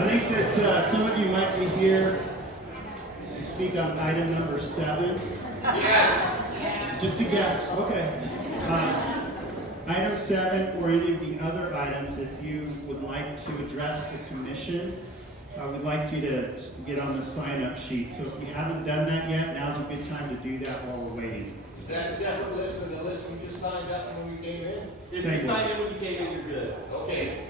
I think that some of you might be here to speak on item number 7. Yes. Just a guess. Okay. Item 7 or any of the other items, if you would like to address the commission, I would like you to get on the sign-up sheet. So if you haven't done that yet, now's a good time to do that while we're waiting. Is that a separate list than the list we just signed up when we came in? If Same you signed in when you came in, you're good. Okay.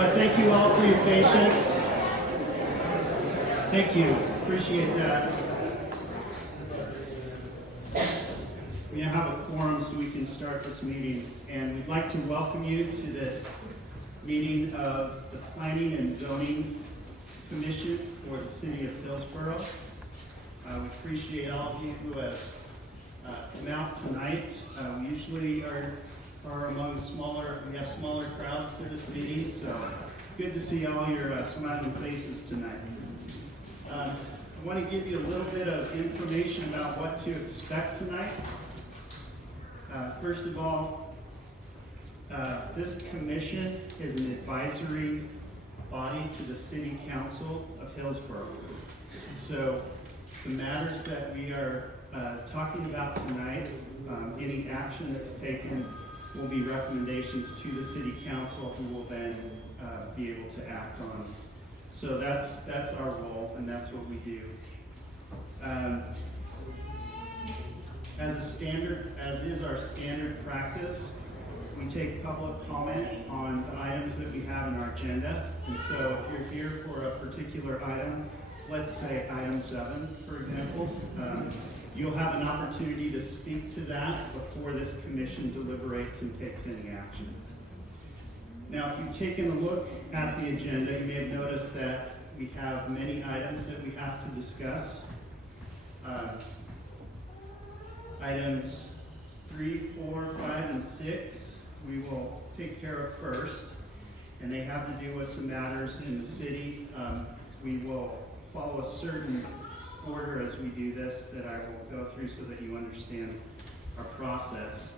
right, thank you all for your patience. Thank you, appreciate that. We now have a quorum so we can start this meeting, and we'd like to welcome you to this meeting of the Planning and Zoning Commission for the City of Hillsborough. We appreciate all of you who have come out tonight. We usually are among we have smaller crowds to this meeting, so good to see all your smiling faces tonight. I want to give you a little bit of information about what to expect tonight. First of all, this commission is an advisory body to the City Council of Hillsborough. So the matters that we are talking about tonight, any action that's taken will be recommendations to the City Council, who will then be able to act on. So that's our role, and that's what we do. As is our standard practice, we take public comment on the items that we have in our agenda. And so if you're here for a particular item, let's say item 7, for example, you'll have an opportunity to speak to that before this commission deliberates and takes any action. Now, if you've taken a look at the agenda, you may have noticed that we have many items that we have to discuss. Items 3, 4, 5, and 6 we will take care of first, and they have to do with some matters in the city. We will follow a certain order as we do this that I will go through so that you understand our process,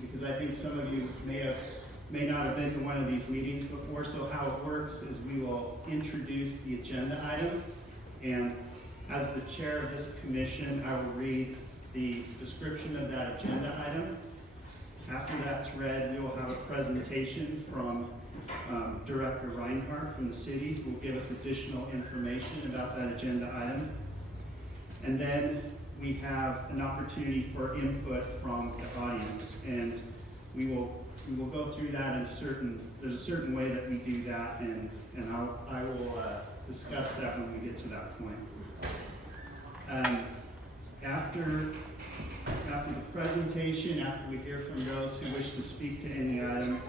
because I think some of you may not have been to one of these meetings before. So how it works is we will introduce the agenda item, and as the chair of this commission, I will read the description of that agenda item. After that's read, we will have a presentation from Director Reinhardt from the city, who will give us additional information about that agenda item. And then we have an opportunity for input from the audience, and we will go through that there's a certain way that we do that, and I will discuss that when we get to that point. After the presentation, after we hear from those who wish to speak to any item,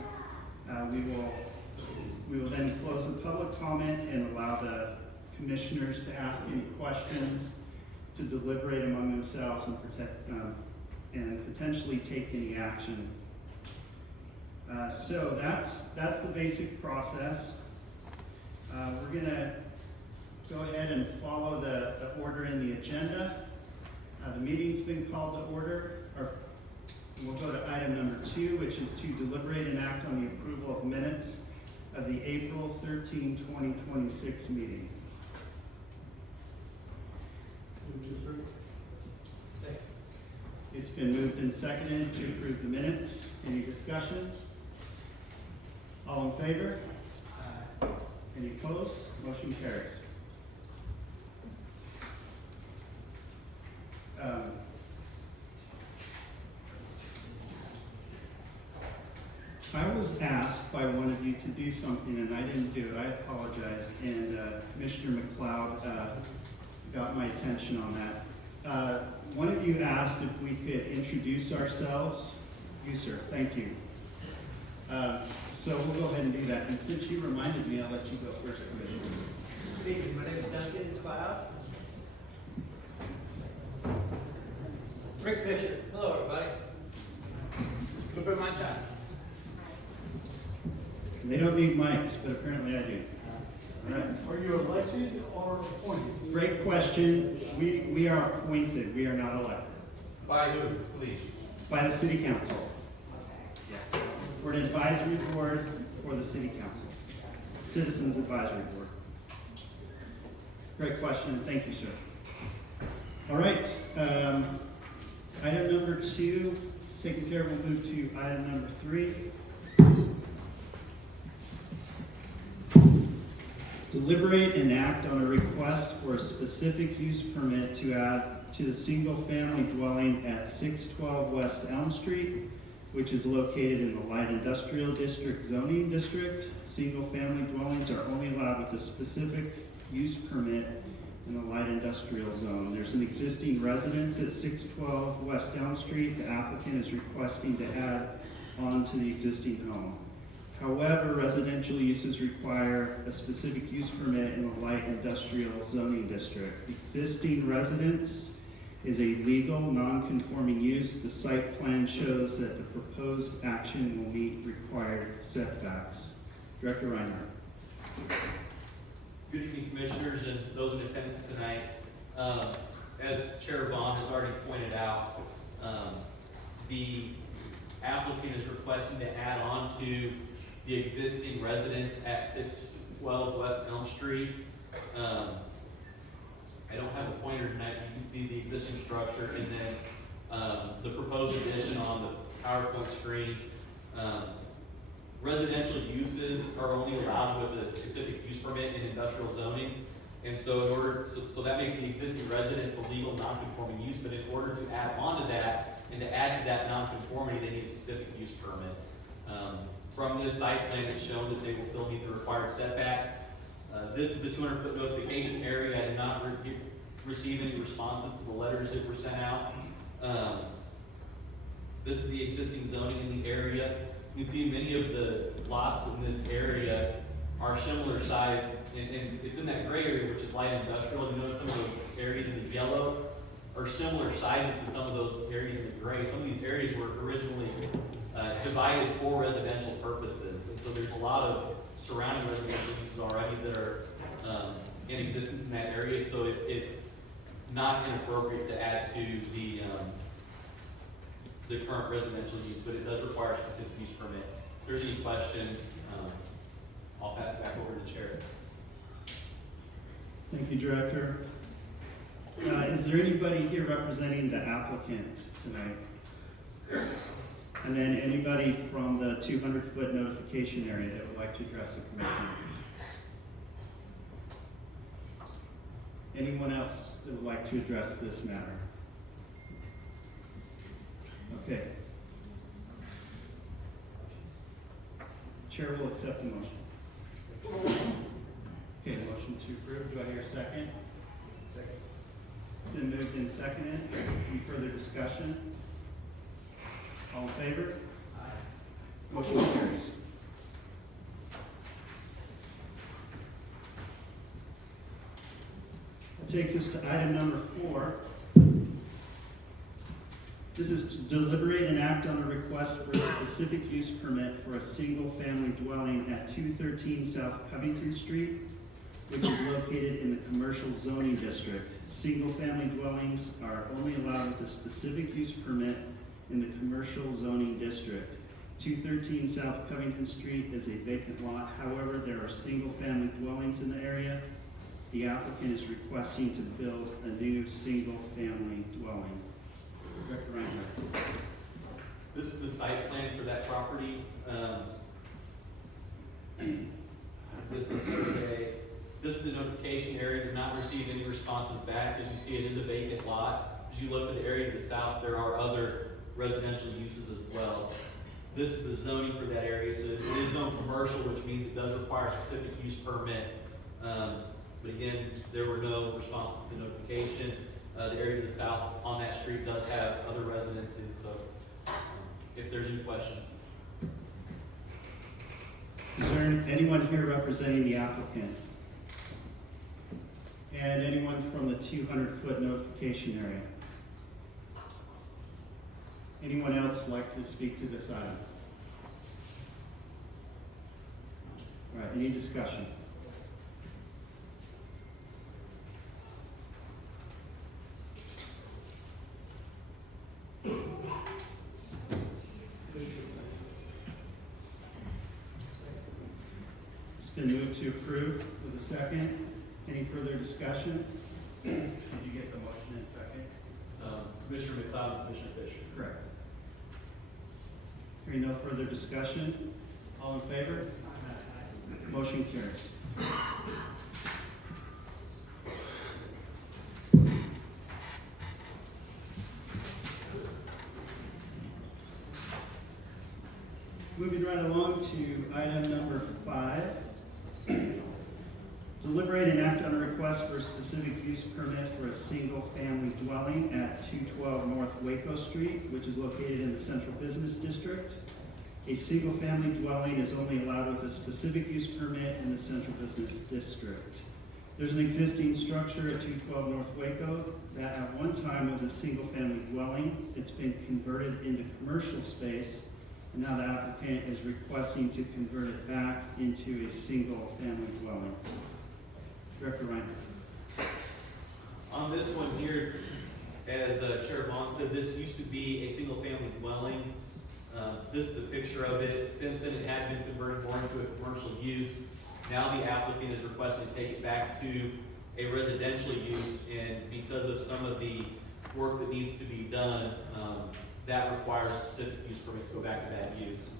we will then close the public comment and allow the commissioners to ask any questions, to deliberate among themselves, and potentially take any action. So that's the basic process. We're going to go ahead and follow the order in the agenda. The meeting's been called to order. We'll go to item number 2, which is to deliberate and act on the approval of minutes of the April 13, 2026 meeting. It's been moved and seconded to approve the minutes. Any discussion? All in favor? Aye. Any opposed? Motion carries. I was asked by one of you to do something, and I didn't do it. I apologize. And Commissioner McLeod got my attention on that. One of you asked if we could introduce ourselves. You, sir. Thank you. So we'll go ahead and do that. And since you reminded me, I'll let you go first, Commissioner. Thank you. My name is Duncan McLeod. Rick Fisher. Hello, everybody. Look my child. They don't need mics, but apparently I do. All right. Are you elected or appointed? Great question. We are appointed. We are not elected. By who, please? By the City Council. Yeah. We're an advisory board for the City Council. Citizens Advisory Board. Great question. Thank you, sir. All right. Item number 2 is taken care of. We'll move to item number 3. Deliberate and act on a request for a specific use permit to add to the single-family dwelling at 612 West Elm Street which is located in the light industrial district zoning district. Single-family dwellings are only allowed with a specific use permit in the light industrial zone. There's an existing residence at 612 West Elm Street. The applicant is requesting to add on to the existing home. However, residential uses require a specific use permit in the light industrial zoning district. The existing residence is a legal, non-conforming use. The site plan shows that the proposed action will meet required setbacks. Director Reinhardt. Good evening, Commissioners, and those in attendance tonight. As Chair Vaughn has already pointed out, the applicant is requesting to add on to the existing residence at 612 West Elm Street. I don't have a pointer tonight. You can see the existing structure and then the proposed addition on the PowerPoint screen. Residential uses are only allowed with a specific use permit in industrial zoning. And so in order, so that makes the existing residence a legal non-conforming use, but in order to add on to that and to add to that non-conformity, they need a specific use permit. From this site plan, it's shown that they will still meet the required setbacks. This is the 200-foot notification area. I did not receive any responses to the letters that were sent out. This is the existing zoning in the area. You can see many of the lots in this area are similar size, and it's in that gray area, which is light industrial. You notice some of those areas in the yellow are similar sizes to some of those areas in the gray. Some of these areas were originally divided for residential purposes, and so there's a lot of surrounding residential uses already that are in existence in that area, so it's not inappropriate to add to the current residential use, but it does require a specific use permit. If there's any questions, I'll pass it back over to the chair. Thank you, Director. Is there anybody here representing the applicant tonight? And then anybody from the 200-foot notification area that would like to address the commission? Anyone else that would like to address this matter? Okay. Chair will accept the motion. Okay, motion to approve. Do I hear a second? Second. It's been moved and seconded. Any further discussion? All in favor? Aye. Motion carries. That takes us to item number 4. This is to deliberate and act on a request for a specific use permit for a single-family dwelling at 213 South Covington Street, which is located in the commercial zoning district. Single-family dwellings are only allowed with a specific use permit in the commercial zoning district. 213 South Covington Street is a vacant lot. However, there are single-family dwellings in the area. The applicant is requesting to build a new single-family dwelling. Director Reinhardt. This is the site plan for that property. Existing survey. This is the notification area. Did not receive any responses back. As you see, it is a vacant lot. As you look at the area to the south, there are other residential uses as well. This is the zoning for that area, so it is zoned commercial, which means it does require a specific use permit. But again, there were no responses to the notification. The area to the south on that street does have other residences, so if there's any questions. Is there anyone here representing the applicant? And anyone from the 200-foot notification area? Anyone else like to speak to this item? All right, any discussion? It's been moved to approve with a second. Any further discussion? Did you get the motion in a second? Commissioner McLeod and Commissioner Fisher. Correct. Hearing no further discussion, all in favor? Motion carries. Moving right along to item number 5. Deliberate and act on a request for a specific use permit for a single-family dwelling at 212 North Waco Street, which is located in the Central Business District. A single-family dwelling is only allowed with a specific use permit in the Central Business District. There's an existing structure at 212 North Waco that at one time was a single-family dwelling. It's been converted into commercial space, and now the applicant is requesting to convert it back into a single-family dwelling. Director Reiner. On this one here, as Chair Vaughn said, this used to be a single-family dwelling. This is a picture of it. Since then, it had been converted more into a commercial use. Now the applicant is requesting to take it back to a residential use, and because of some of the work that needs to be done, that requires a specific use permit to go back to that use.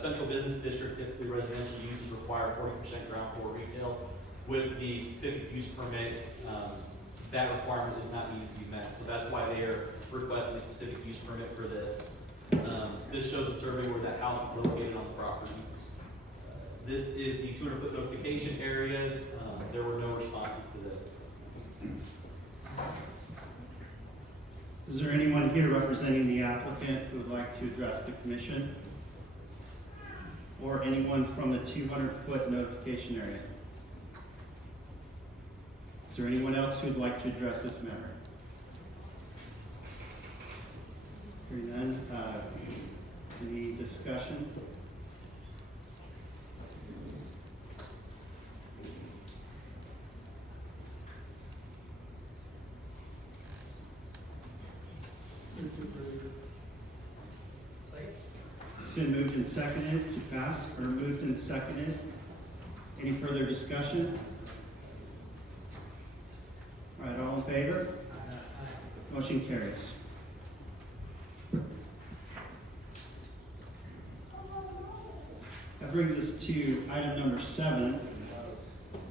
Central Business District, typically residential uses require 40% ground floor retail. With the specific use permit, that requirement does not need to be met. So that's why they are requesting a specific use permit for this. This shows a survey where that house is located on the property. This is the 200-foot notification area. There were no responses to this. Is there anyone here representing the applicant who would like to address the commission? Or anyone from the 200-foot notification area? Is there anyone else who would like to address this matter? Hearing none, any discussion? Second? It's been moved and seconded to pass, or moved and seconded. Any further discussion? All right, all in favor? Motion carries. That brings us to item number 7.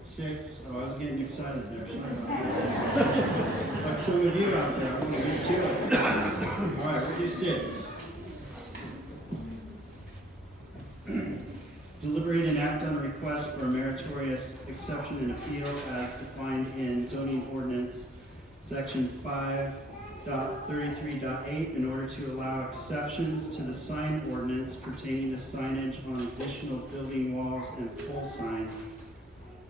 6. Oh, I was getting excited there. Sorry about that. Like some of you out there, I want to do 2 of them. All right, we'll do 6. Deliberate and act on a request for a meritorious exception and appeal as defined in zoning ordinance section 5.33.8 in order to allow exceptions to the sign ordinance pertaining to signage on additional building walls and pole signs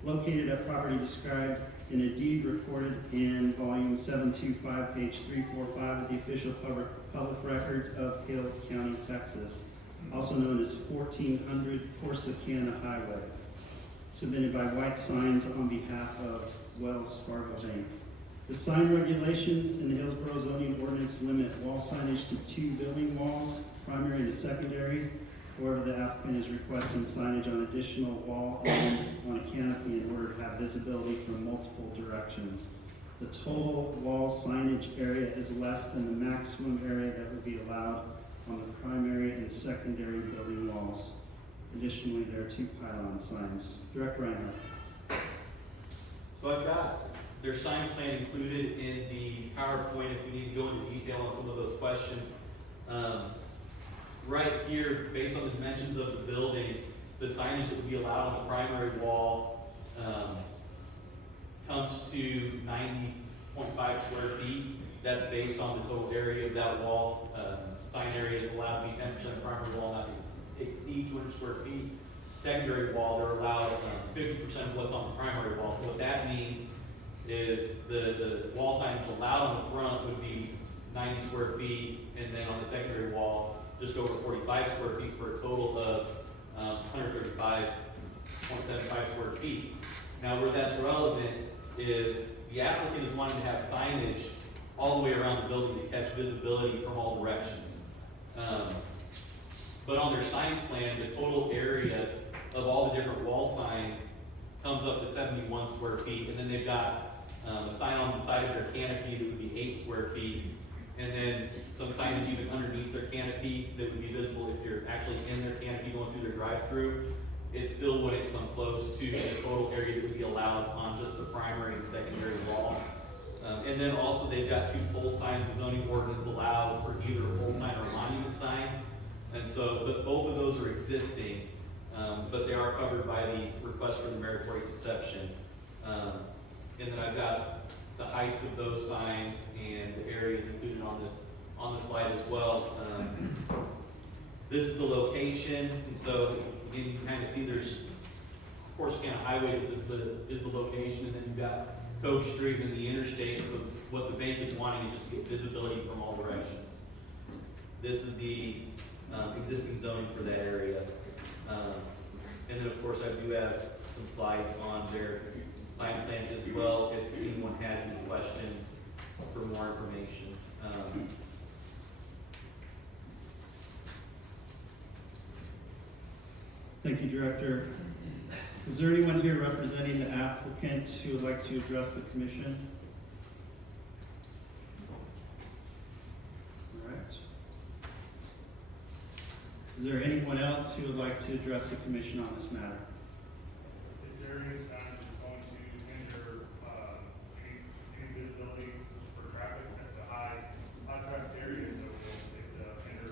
located at property described in a deed recorded in volume 725, page 345 of the official public records of Hale County, Texas, also known as 1400 Corsicana Highway, submitted by White Signs on behalf of Wells Fargo Bank. The sign regulations in the Hillsborough zoning ordinance limit wall signage to 2 building walls, primary and secondary. However, the applicant is requesting signage on additional wall and on a canopy in order to have visibility from multiple directions. The total wall signage area is less than the maximum area that would be allowed on the primary and secondary building walls. Additionally, there are 2 pylon signs. Director Reinhardt. So I've got their sign plan included in the PowerPoint if we need to go into detail on some of those questions. Right here, based on the dimensions of the building, the signage that would be allowed on the primary wall comes to 90.5 square feet. That's based on the total area of that wall. Sign area is allowed to be 10% of primary wall, not to exceed 200 square feet. Secondary wall, they're allowed 50% of what's on the primary wall. So what that means is the wall signage allowed on the front would be 90 square feet, and then on the secondary wall, just over 45 square feet for a total of 135.75 square feet. Now where that's relevant is the applicant is wanting to have signage all the way around the building to catch visibility from all directions. But on their sign plan, the total area of all the different wall signs comes up to 71 square feet, and then they've got a sign on the side of their canopy that would be 8 square feet, and then some signage even underneath their canopy that would be visible if you're actually in their canopy going through their drive-through. It still wouldn't come close to the total area that would be allowed on just the primary and secondary wall. And then also they've got 2 pole signs the zoning ordinance allows for either a pole sign or a monument sign. And And so, but both of those are existing, but they are covered by the request for the meritorious exception. And then I've got the heights of those signs and the areas included on the slide as well. This is the location, and so again, you can kind of see there's, of course, kind of highway is the location, and then you've got Coke Street and the interstate. So what the bank is wanting is just to get visibility from all directions. This is the existing zoning for that area. And then, of course, I do have some slides on their sign plan as well, if anyone has any questions for more information. Thank you, Director. Is there anyone here representing the applicant who would like to address the commission? All right. Is there anyone else who would like to address the commission on this matter? Is there any sign that's going to hinder, any visibility for traffic? That's a high traffic area, so will it hinder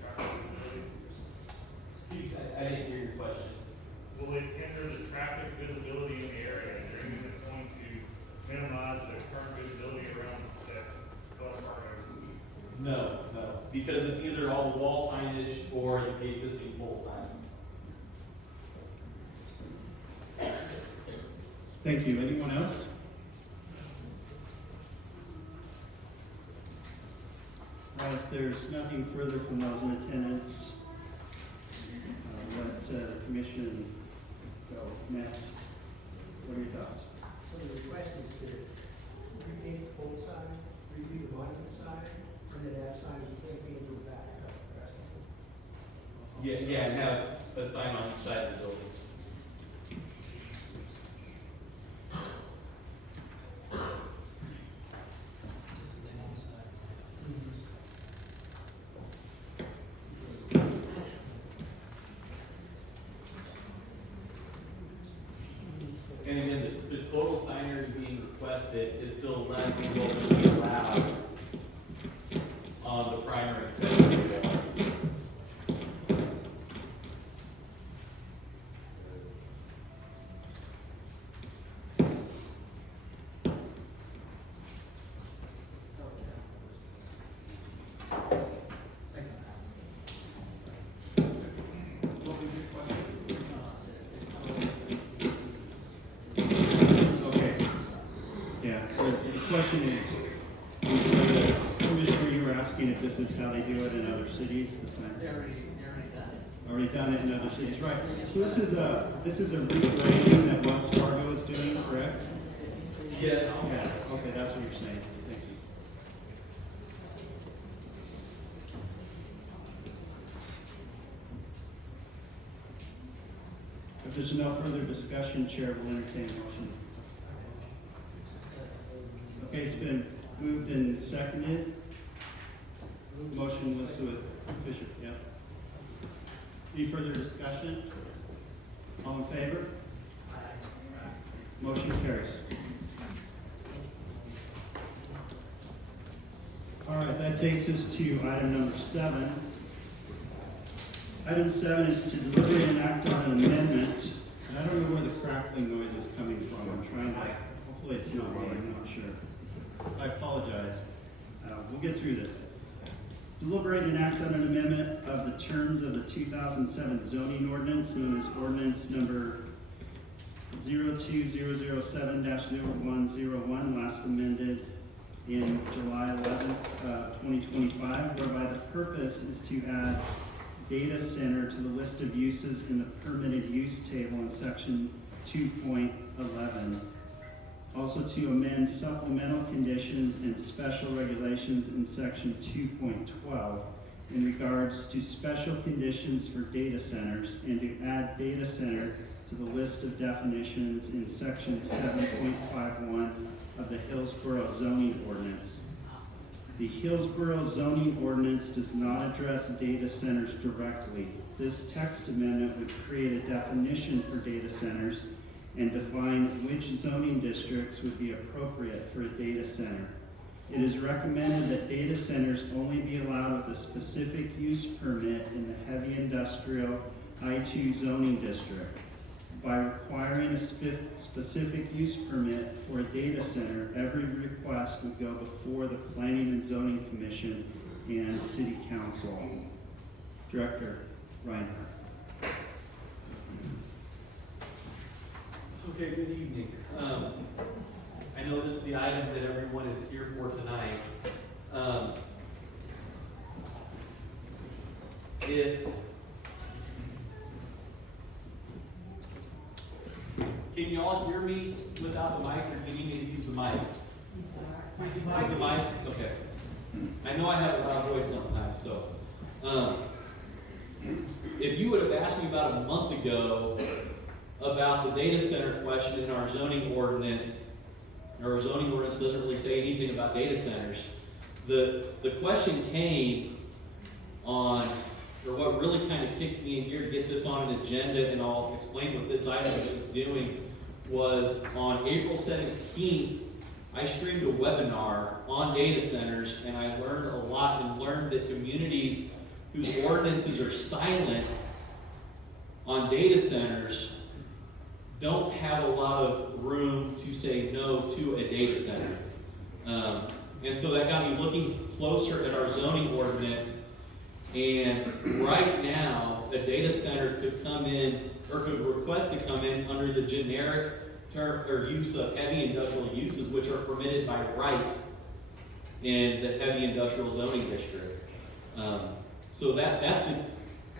traffic visibility? I didn't hear your question. Will it hinder the traffic visibility in the area? Is there anything that's going to minimize the current visibility around that bus park? No, because it's either all the wall signage or it's the existing pole signs. Thank you. Anyone else? Well, if there's nothing further from those in attendance, let the commission go next. What are your thoughts? So the request is to repaint the pole sign, redo the monument sign, and then have signs that can't be moved back. Yeah, and have a sign on each side of the building. And again, the total signage being requested is still less than what would be allowed on the primary and secondary wall. Okay. Yeah, the question is, Commissioner, you were asking if this is how they do it in other cities, the sign? They already done it. Already done it in other cities, right? So this is a regrading that Wells Fargo is doing, correct? Yes. Yeah, okay, that's what you're saying. Thank you. If there's no further discussion, Chair will entertain a motion. Okay, it's been moved and seconded. Motion was with Bishop, yeah. Any further discussion? All in favor? Motion carries. All right, that takes us to item number 7. Item 7 is to deliberate and act on an amendment. And I don't know where the crackling noise is coming from. I'm trying to, hopefully it's not me, I'm not sure. I apologize. We'll get through this. Deliberate and act on an amendment of the terms of the 2007 zoning ordinance, known as ordinance number 02007-0101, last amended in July 11th, 2025, whereby the purpose is to add data center to the list of uses in the permitted use table in section 2.11. Also to amend supplemental conditions and special regulations in section 2.12 in regards to special conditions for data centers, and to add data center to the list of definitions in section 7.51 of the Hillsborough zoning ordinance. The Hillsborough zoning ordinance does not address data centers directly. This text amendment would create a definition for data centers and define which zoning districts would be appropriate for a data center. It is recommended that data centers only be allowed with a specific use permit in the heavy industrial I-2 zoning district. By requiring a specific use permit for a data center, every request would go before the Planning and Zoning Commission and City Council. Director Reinhardt. Okay, good evening. I know this is the item that everyone is here for tonight. Can you all hear me without the mic, or do you need me to use the mic? Use the mic? Okay. I know I have a loud voice sometimes, so. If you would have asked me about a month ago about the data center question in our zoning ordinance, our zoning ordinance doesn't really say anything about data centers. The question came on, or what really kind of kicked me in gear to get this on an agenda, and I'll explain what this item is doing, was on April 17th, I streamed a webinar on data centers, and I learned a lot, and learned that communities whose ordinances are silent on data centers don't have a lot of room to say no to a data center. And so that got me looking closer at our zoning ordinance, and right now, a data center could come in, or could request to come in under the generic term or use of heavy industrial uses, which are permitted by right in the heavy industrial zoning district. So that's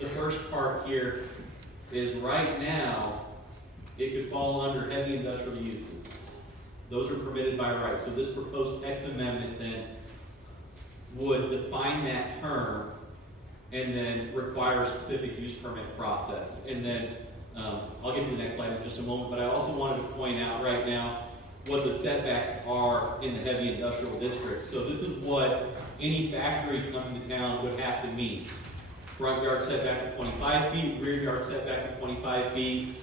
the first part here, is right now, it could fall under heavy industrial uses. Those are permitted by right. So this proposed text amendment then would define that term and then require a specific use permit process. And then, I'll get to the next slide in just a moment, but I also wanted to point out right now what the setbacks are in the heavy industrial district. So this is what any factory coming to town would have to meet. Front yard setback of 25 feet, rear yard setback of 25 feet.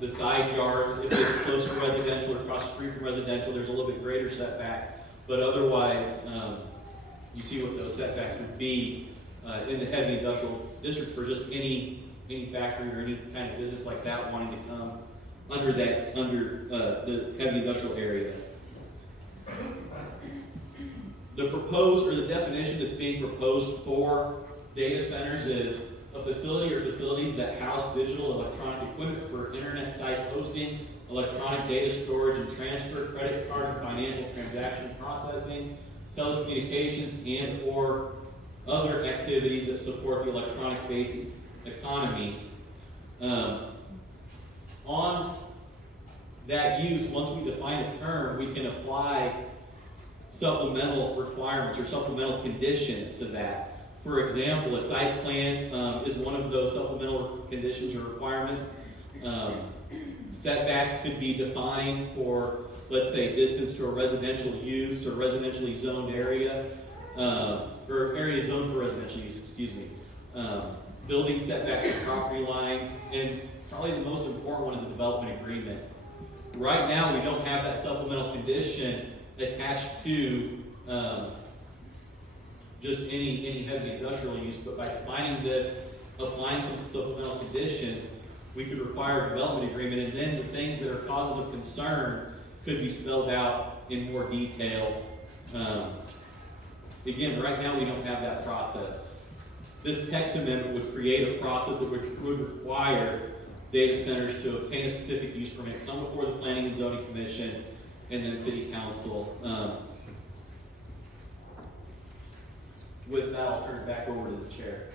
The side yards, if it's close to residential or across the street from residential, there's a little bit greater setback. But otherwise, you see what those setbacks would be in the heavy industrial district for just any factory or any kind of business like that wanting to come under the heavy industrial area. The proposed, or the definition that's being proposed for data centers is a facility or facilities that house digital electronic equipment for internet site hosting, electronic data storage and transfer, credit card and financial transaction processing, telecommunications, and or other activities that support the electronic-based economy. On that use, once we define a term, we can apply supplemental requirements or supplemental conditions to that. For example, a site plan is one of those supplemental conditions or requirements. Setbacks could be defined for, let's say, distance to a residential use or residentially zoned area, or area zoned for residential use, excuse me. Building setbacks from property lines, and probably the most important one is a development agreement. Right now, we don't have that supplemental condition attached to just any heavy industrial use, but by defining this, applying some supplemental conditions, we could require a development agreement, and then the things that are causes of concern could be spelled out in more detail. Again, right now we don't have that process. This text amendment would create a process that would require data centers to obtain a specific use permit, come before the Planning and Zoning Commission, and then City Council. With that, I'll turn it back over to the chair.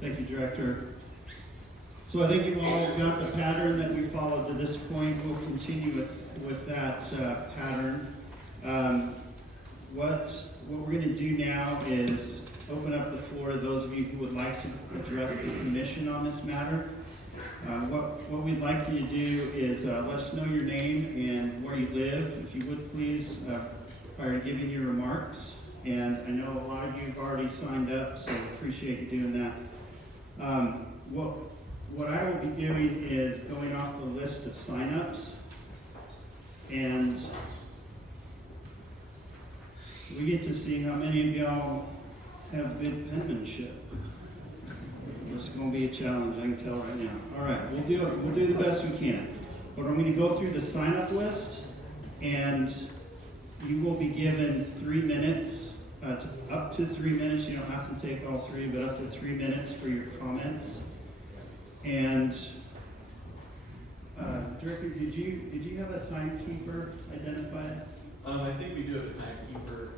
Thank you, Director. So I think you've all got the pattern that we followed to this point. We'll continue with that pattern. What we're going to do now is open up the floor to those of you who would like to address the commission on this matter. What we'd like you to do is let us know your name and where you live, if you would please, prior to giving your remarks. And I know a lot of you have already signed up, so appreciate you doing that. what I will be doing is going off the list of signups, and we get to see how many of y'all have good penmanship. It's going to be a challenge, I can tell right now. All right, we'll do the best we can. But I'm going to go through the sign-up list, and you will be given 3 minutes, up to 3 minutes. You don't have to take all 3, but up to 3 minutes for your comments. And Director, did you have a timekeeper identified? I think we do have a timekeeper.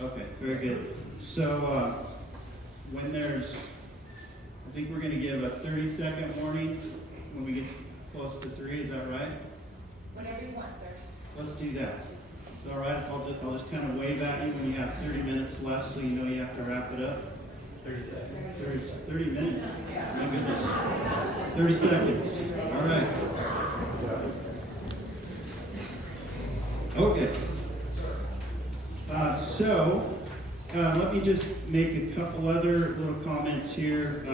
Okay, very good. So when there's, I think we're going to give a 30-second warning when we get close to 3. Is that right? Whenever you want, sir. Let's do that. Is that all right? I'll just kind of wave at you when you have 30 minutes left, so you know you have to wrap it up. 30 seconds. 30 minutes. My goodness. 30 seconds. All right. Okay. Let me just make a couple other little comments here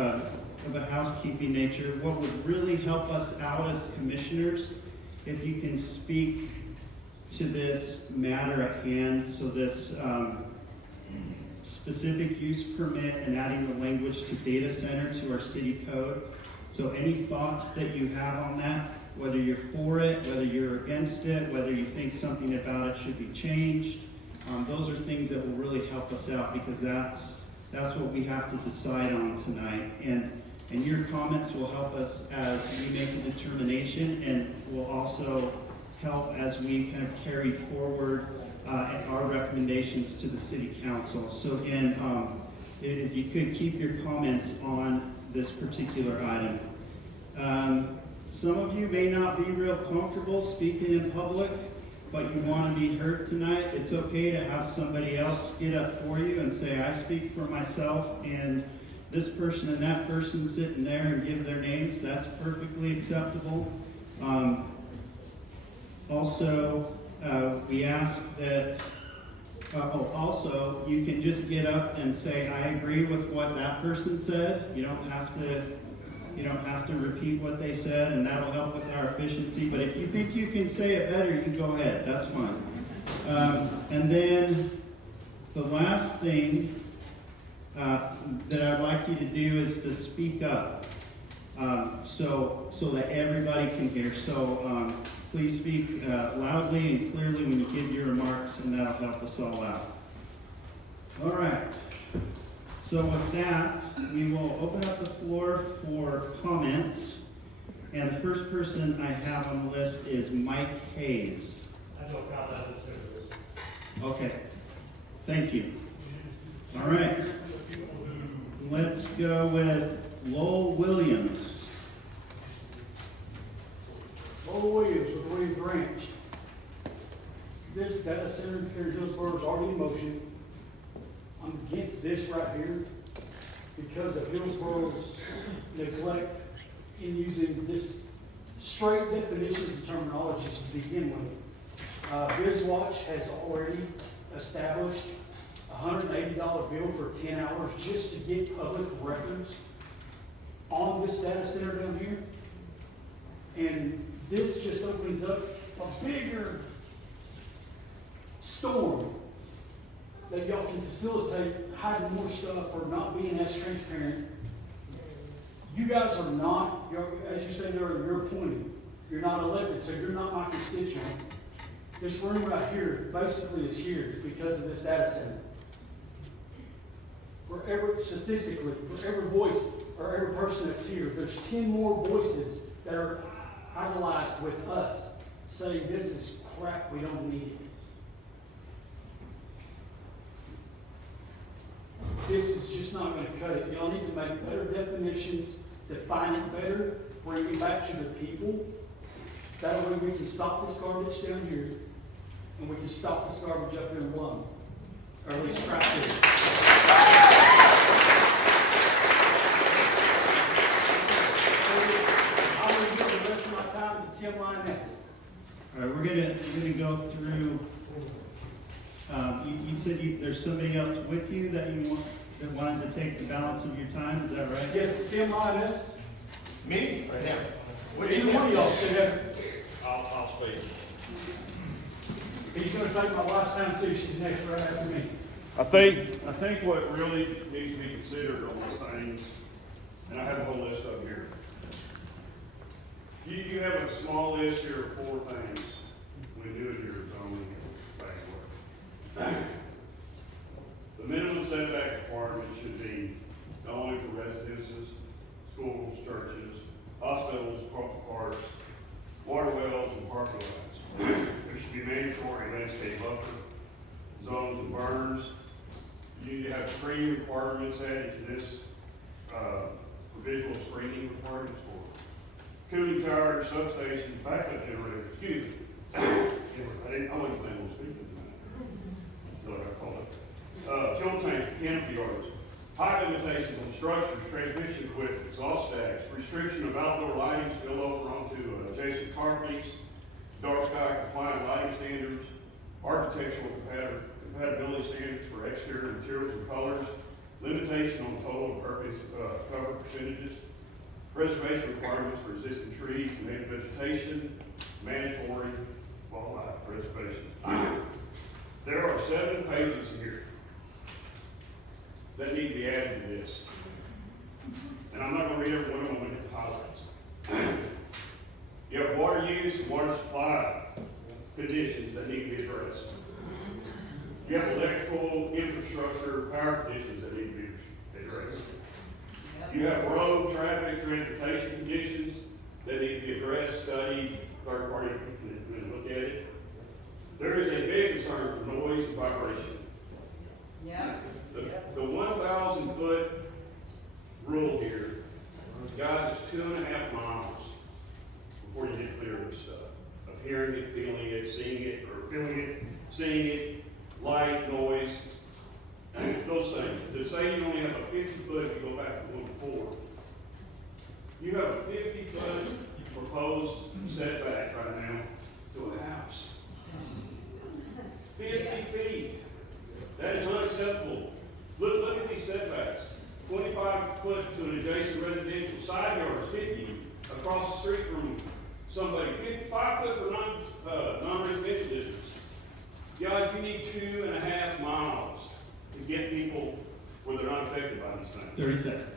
of a housekeeping nature. What would really help us out as commissioners, if you can speak to this matter at hand, so this specific use permit and adding the language to data center to our city code. So any thoughts that you have on that, whether you're for it, whether you're against it, whether you think something about it should be changed, those are things that will really help us out, because that's what we have to decide on tonight. And your comments will help us as we make a determination, and will also help as we kind of carry forward our recommendations to the city council. So again, if you could keep your comments on this particular item. Some of you may not be real comfortable speaking in public, but you want to be heard tonight. It's okay to have somebody else get up for you and say, I speak for myself, and this person and that person sitting there, and give their names. That's perfectly acceptable. We ask that, also, you can just get up and say, I agree with what that person said. You don't have to repeat what they said, and that'll help with our efficiency. But if you think you can say it better, you can go ahead. That's fine. And then the last thing that I'd like you to do is to speak up, so that everybody can hear. So please speak loudly and clearly when you give your remarks, and that'll help us all out. All right. So with that, we will open up the floor for comments. And the first person I have on the list is Mike Hayes. I don't count that as service. Okay. Thank you. All right. Let's go with Lowell Williams. Lowell Williams with Williams Ranch. This data center here in Hillsborough is already in motion. I'm against this right here because of Hillsborough's neglect in using this straight definitions and terminologies to begin with. BizWatch has already established a $180 bill for 10 hours just to get public records on this data center down here. And this just opens up a bigger storm that y'all can facilitate hiding more stuff or not being as transparent. You guys are not, as you said earlier, you're appointed. You're not elected, so you're not my constituents. This room right here basically is here because of this data center. Statistically, for every voice or every person that's here, there's 10 more voices that are idolized with us saying this is crap, we don't need it. This is just not going to cut it. Y'all need to make better definitions, define it better, bring it back to the people. That way we can stop this garbage down here, and we can stop this garbage up here in Lum. Or at least try to. I'm going to give the rest of my time to Tim Linus. All right, we're gonna go through. You said there's somebody else with you that you want. that wanted to take the balance of your time, is that right? Yes, Tim Linus, Me or him? either one of y'all can have, I'll speak. he's gonna take my wife's time too, she's next right after me. I think what really needs to be considered on these things, and I have a whole list of here. You have a small list here of 4 things when doing your zoning framework. The minimum setback requirement should be not only for residences, schools, churches, hospitals, public parks, water wells, and parking lots. There should be mandatory landscape buffer zones and burns. You need to have screening requirements added to this, for visual screening requirements for cooling towers, substations, backup generators, excuse me. I wasn't planning on speaking tonight. What I call it. Fuel tanks, canopy yards, height limitations on structures, transmission equipment, exhaust stacks, restriction of outdoor lighting spill over onto adjacent properties, dark sky compliant lighting standards, architectural compatibility standards for exterior materials and colors, limitation on total impervious cover percentages, preservation requirements for existing trees and native vegetation, mandatory wildlife preservation. There are 7 pages here that need to be added to this. And I'm not gonna read every one of them, I'm gonna hit the highlights. You have water use and water supply conditions that need to be addressed. You have electrical infrastructure, power conditions that need to be addressed. You have road, traffic, transportation conditions that need to be addressed, studied, third party can look at it. There is a big concern for noise and vibration. Yeah. The 1,000 foot rule here, guys, is 2.5 miles before you get clear of this stuff. Of hearing it, feeling it, seeing it, or feeling it, seeing it, light, noise, those things. To say you only have a 50 foot, if you go back to one before, you have a 50 foot proposed setback right now to a house. 50 feet. That is unacceptable. Look at these setbacks. 25 foot to an adjacent residential side yard is 50 across the street from somebody. 55 foot for non-residential districts. God, you need 2.5 miles to get people where they're not affected by these things. 30 seconds.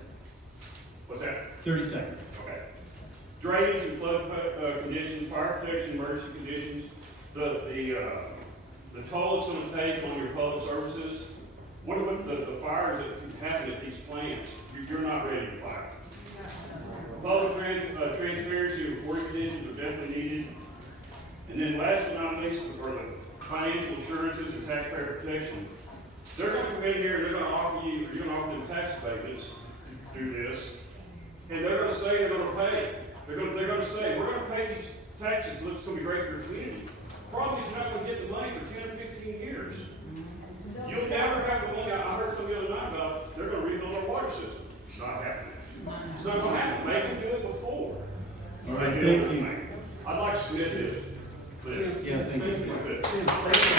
What's that? 30 seconds. Okay. Drainage and flood conditions, fire protection, emergency conditions, the toll it's gonna take on your public services. What about the fires that can happen at these plants? You're not ready to fight. Public transparency and reporting conditions are definitely needed. And then last but not least, are the financial assurances and taxpayer protection. They're gonna come in here and they're gonna offer you, or you're gonna offer them tax abatements to do this. And they're gonna say they're gonna pay. They're gonna say, we're gonna pay these taxes, it looks gonna be great for your community. Problem is, you're not gonna get the money for 10 or 15 years. You'll never have the money. I heard some the other night about, they're gonna rebuild our water system. It's not happening. It's not gonna happen. They can do it before. All right, They do thank it. you. I'd like to submit this. Yeah, thank you. Good. Tim, thank you.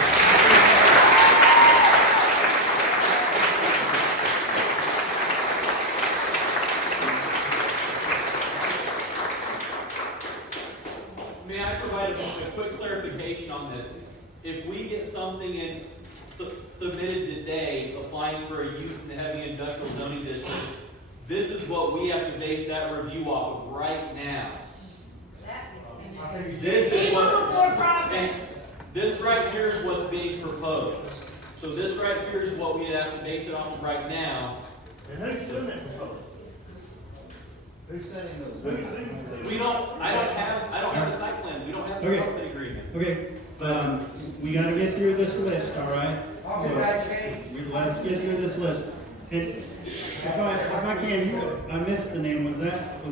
May I provide a quick clarification on this? If we get something in, submitted today, applying for a use in the heavy industrial zoning district, this is what we have to base that review off of right now. This is what, Before progress. and this right here is what's being proposed. So this right here is what we have to base it off of right now. And who's doing that proposal? Who's sending those? We don't, I don't have a site plan, we don't have a Okay. development agreement. Okay, we gotta get through this list, all right? I'll be So, back, Jay. let's get through this list. And if I can, I missed the name, was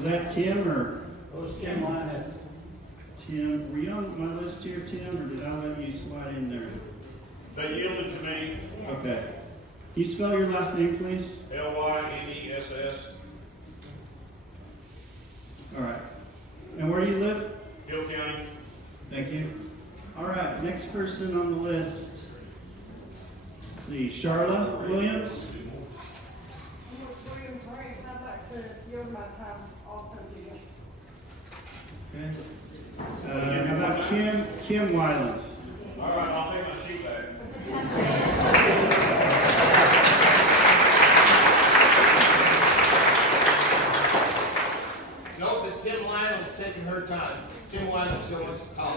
that Tim or It was Tim Linus. Tim? Were you on my list here, Tim, or did I let you slide in there? They yielded to me, Okay. Can you spell your last name, please? Lyness, All right. And where do you live? Hill County. Thank you. All right, next person on the list. Let's see, Charlotte Williams. also do it. Okay. How about Kim Wyland? All right, I'll take my sheet back. Note that Tim Lionel's taking her time. Tim Lionel still wants to talk.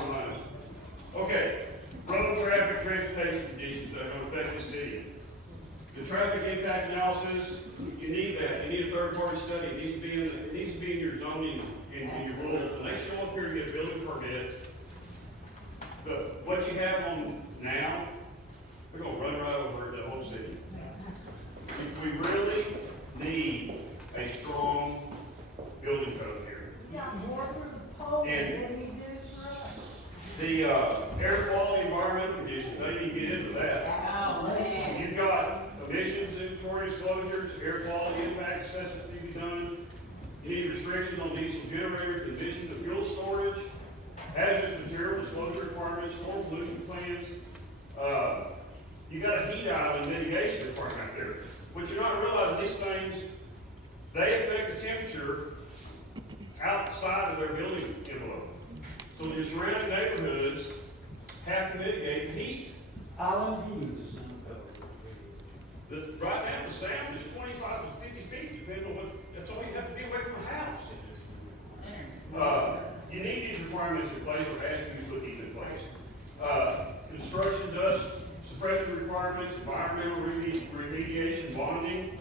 Okay, road traffic transportation conditions that are going to affect the city. The traffic impact analysis, you need that, you need a third-party study, it needs to be in your zoning, in your rules. When they show up here to get a building permit, what you have on now, we're gonna run right over the whole city. We really need a strong building code here. Yeah, more for the poll And- than we do for us. The, air quality environmental conditions, they need to get into that. Oh, man. You've got emissions inventory disclosures, air quality impact assessments need to be done. You need restrictions on diesel generators, emissions of fuel storage, hazardous material disclosure requirements, storm pollution plans. You got a heat island mitigation requirement there. What you're not realizing, these things, they affect the temperature outside of their building envelope. So the surrounding neighborhoods have to mitigate the heat. Island views. Right now, the sound is 25 to 50 feet, depending on what, that's all you have to be away from the house. You need these requirements in place, or ask you to put these in place. Construction dust suppression requirements, environmental remediation, bonding.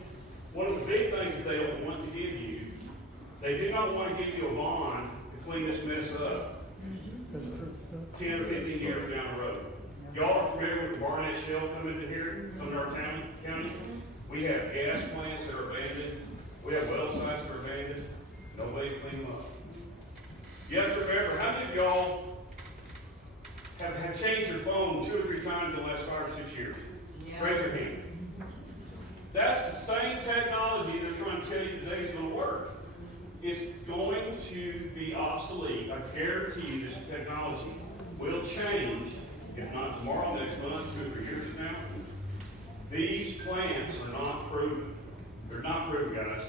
One of the big things that they don't want to give you, they do not want to give you a bond to clean this mess up 10 or 15 years down the road. Y'all are familiar with the Barnett Shale coming to here, coming to our county? We have gas plants that are abandoned. We have well sites that are abandoned. Nobody to clean them up. You have to remember, how many of y'all have changed your phone 2 or 3 times in the last 5 or 6 years? Raise your hand. That's the same technology they're trying to tell you today's going to work. It's going to be obsolete. I guarantee you this technology will change, if not tomorrow, next month, 2 or 3 years from now. These plants are not proven. They're not proven, guys.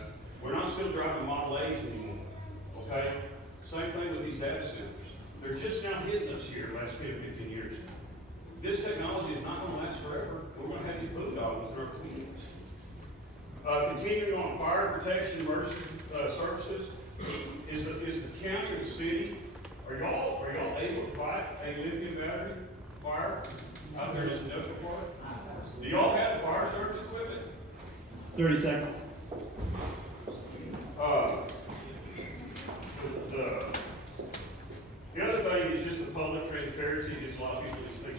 We're not still driving Model A's anymore, okay? Same thing with these data centers. They're just now hitting us here the last 10 or 15 years. This technology is not going to last forever. We're going to have these boondoggles in our communities. Continuing on fire protection emergency services, is the county or the city, are y'all able to fight a lithium battery fire out there in this industrial park? Do y'all have fire service equipment? 30 seconds. The other thing is just the public transparency. Just a lot of people just think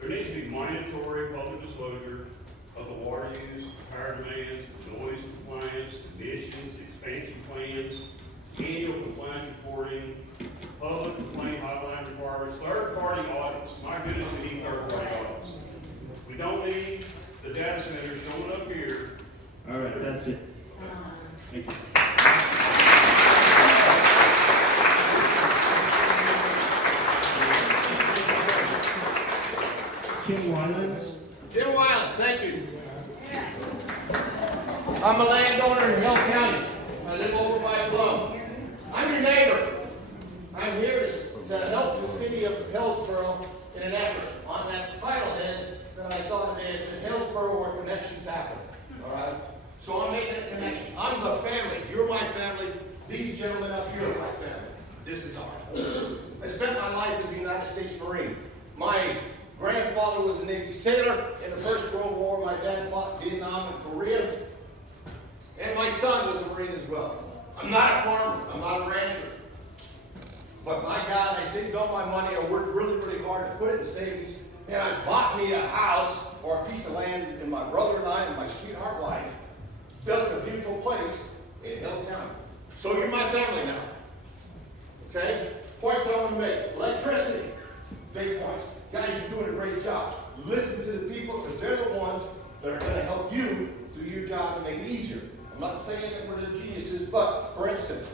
there needs to be mandatory public disclosure of the water use, power demands, noise compliance, emissions, expansion plans, annual compliance reporting, public complaint hotline requirements, third-party audits. My goodness, we need third-party audits. We don't need the data centers showing up here. All right, that's it. Thank you. Kim Wyland. Jim Wyland, thank you. I'm a landowner in Hill County. I live over by Plum. I'm your neighbor. I'm here to help the city of Hillsborough in an effort. On that title head that I saw today, it said Hillsborough where connections happen. All right? So I'm making a connection. I'm the family. You're my family. These gentlemen up here are my family. This is ours. I spent my life as a United States Marine. My grandfather was a Navy sailor in the First World War. My dad fought Vietnam and Korea. And my son was a Marine as well. I'm not a farmer. I'm not a rancher. But my God, I saved all my money. I worked really, really hard to put it in savings. And I bought me a house or a piece of land, and my brother and I and my sweetheart wife built a beautiful place in Hill County. So you're my family now. Okay? Points I want to make. Electricity. Big points. Guys, you're doing a great job. Listen to the people because they're the ones that are going to help you do your job and make it easier. I'm not saying that we're the geniuses, but for instance,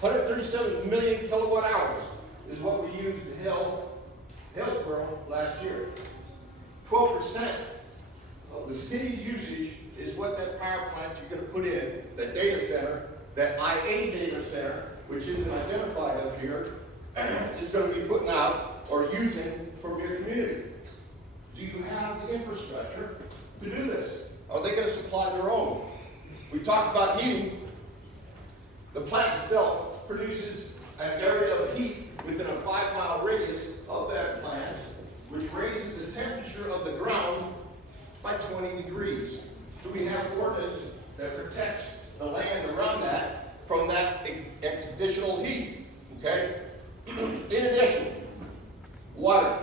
137 million kilowatt hours is what we used in Hillsborough last year. 12% of the city's usage is what that power plant you're going to put in, that data center, that IA data center, which isn't identified up here, is going to be putting out or using from your community? Do you have the infrastructure to do this? Are they going to supply their own? We talked about heating. The plant itself produces an area of heat within a 5-mile radius of that plant, which raises the temperature of the ground by 20 degrees. Do we have ordinance that protects the land around that from that additional heat? Okay? In addition, water.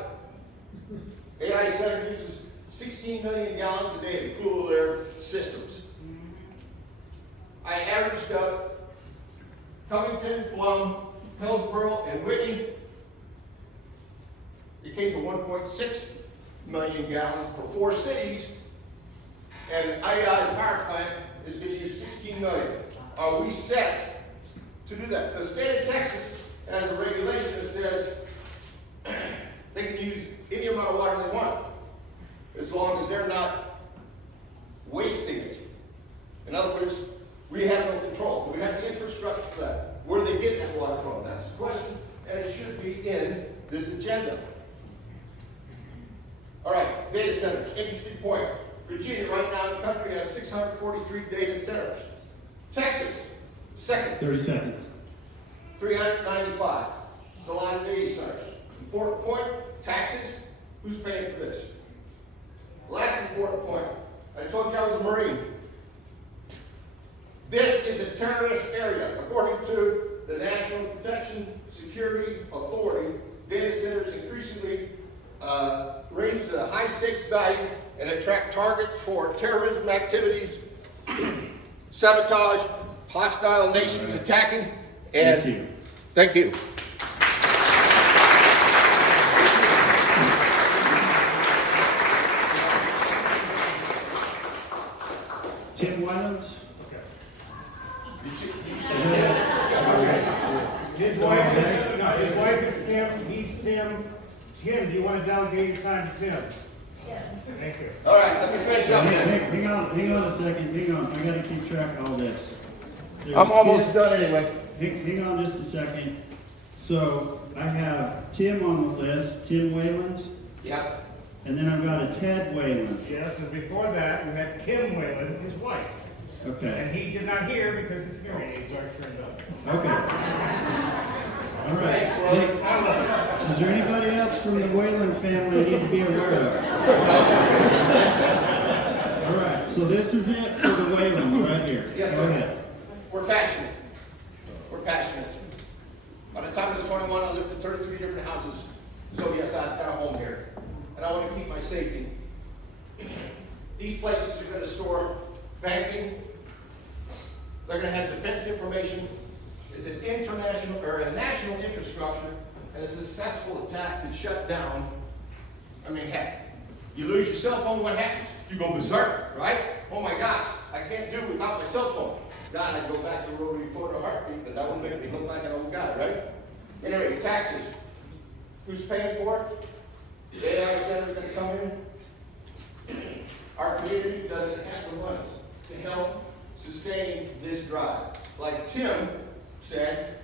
AI Center uses 16 million gallons a day to cool their systems. I averaged up Covington, Plum, Hillsborough, and Whitney. It came to 1.6 million gallons for 4 cities, and AI power plant is going to use 16 million. Are we set to do that? The state of Texas has a regulation that says they can use any amount of water they want, as long as they're not wasting it. In other words, we have no control. Do we have the infrastructure for that? Where are they getting that water from? That's the question, and it should be in this agenda. All right, data centers, interesting point. Virginia right now in the country has 643 data centers. Texas, second, 30 seconds. 395. It's a lot of data centers. Important point, taxes, who's paying for this? Last important point, I told you I was a Marine. This is a terrorist area. According to the National Protection Security Authority, data centers increasingly range at a high stakes value and attract targets for terrorism activities, sabotage, hostile nations attacking, and Thank you. thank you. Tim Williams? His wife is, no, his wife is Tim, he's Tim. Tim, do you want to delegate your time to Tim? Yes. Thank you. All right, let me finish up then. Hang on a second, hang on, I gotta keep track of all this. There's I'm almost Tim- done anyway. Hang on just a second. So, I have Tim on the list, Tim Wayland, Yep. and then I've got a Ted Wayland. Yes, and before that, we had Kim Whalen, his wife. Okay, And he did not hear because his hearing aids aren't turned on. okay. All right. Thanks, brother. I love it. Is there anybody else from the Wayland family I need to be aware of? All right, so this is it for the Waylands right here. Yes, Go sir. ahead. We're passionate. We're passionate. By the time I was 21, I lived in 33 different houses. So yes, I've got a home here. And I want to keep my safety. These places are going to store banking. They're going to have defense information. It's an international or a national infrastructure, and a successful attack that shut down. I mean, heck, you lose your cell phone, what happens? You go berserk, right? Oh my gosh, I can't do it without my cell phone. God, I'd go back to rotary phone or heartbeat, but that would make me look like an old guy, right? Anyway, taxes. Who's paying for it? The AI Center is going to come in. Our community doesn't have the money to help sustain this drive. Like Tim said,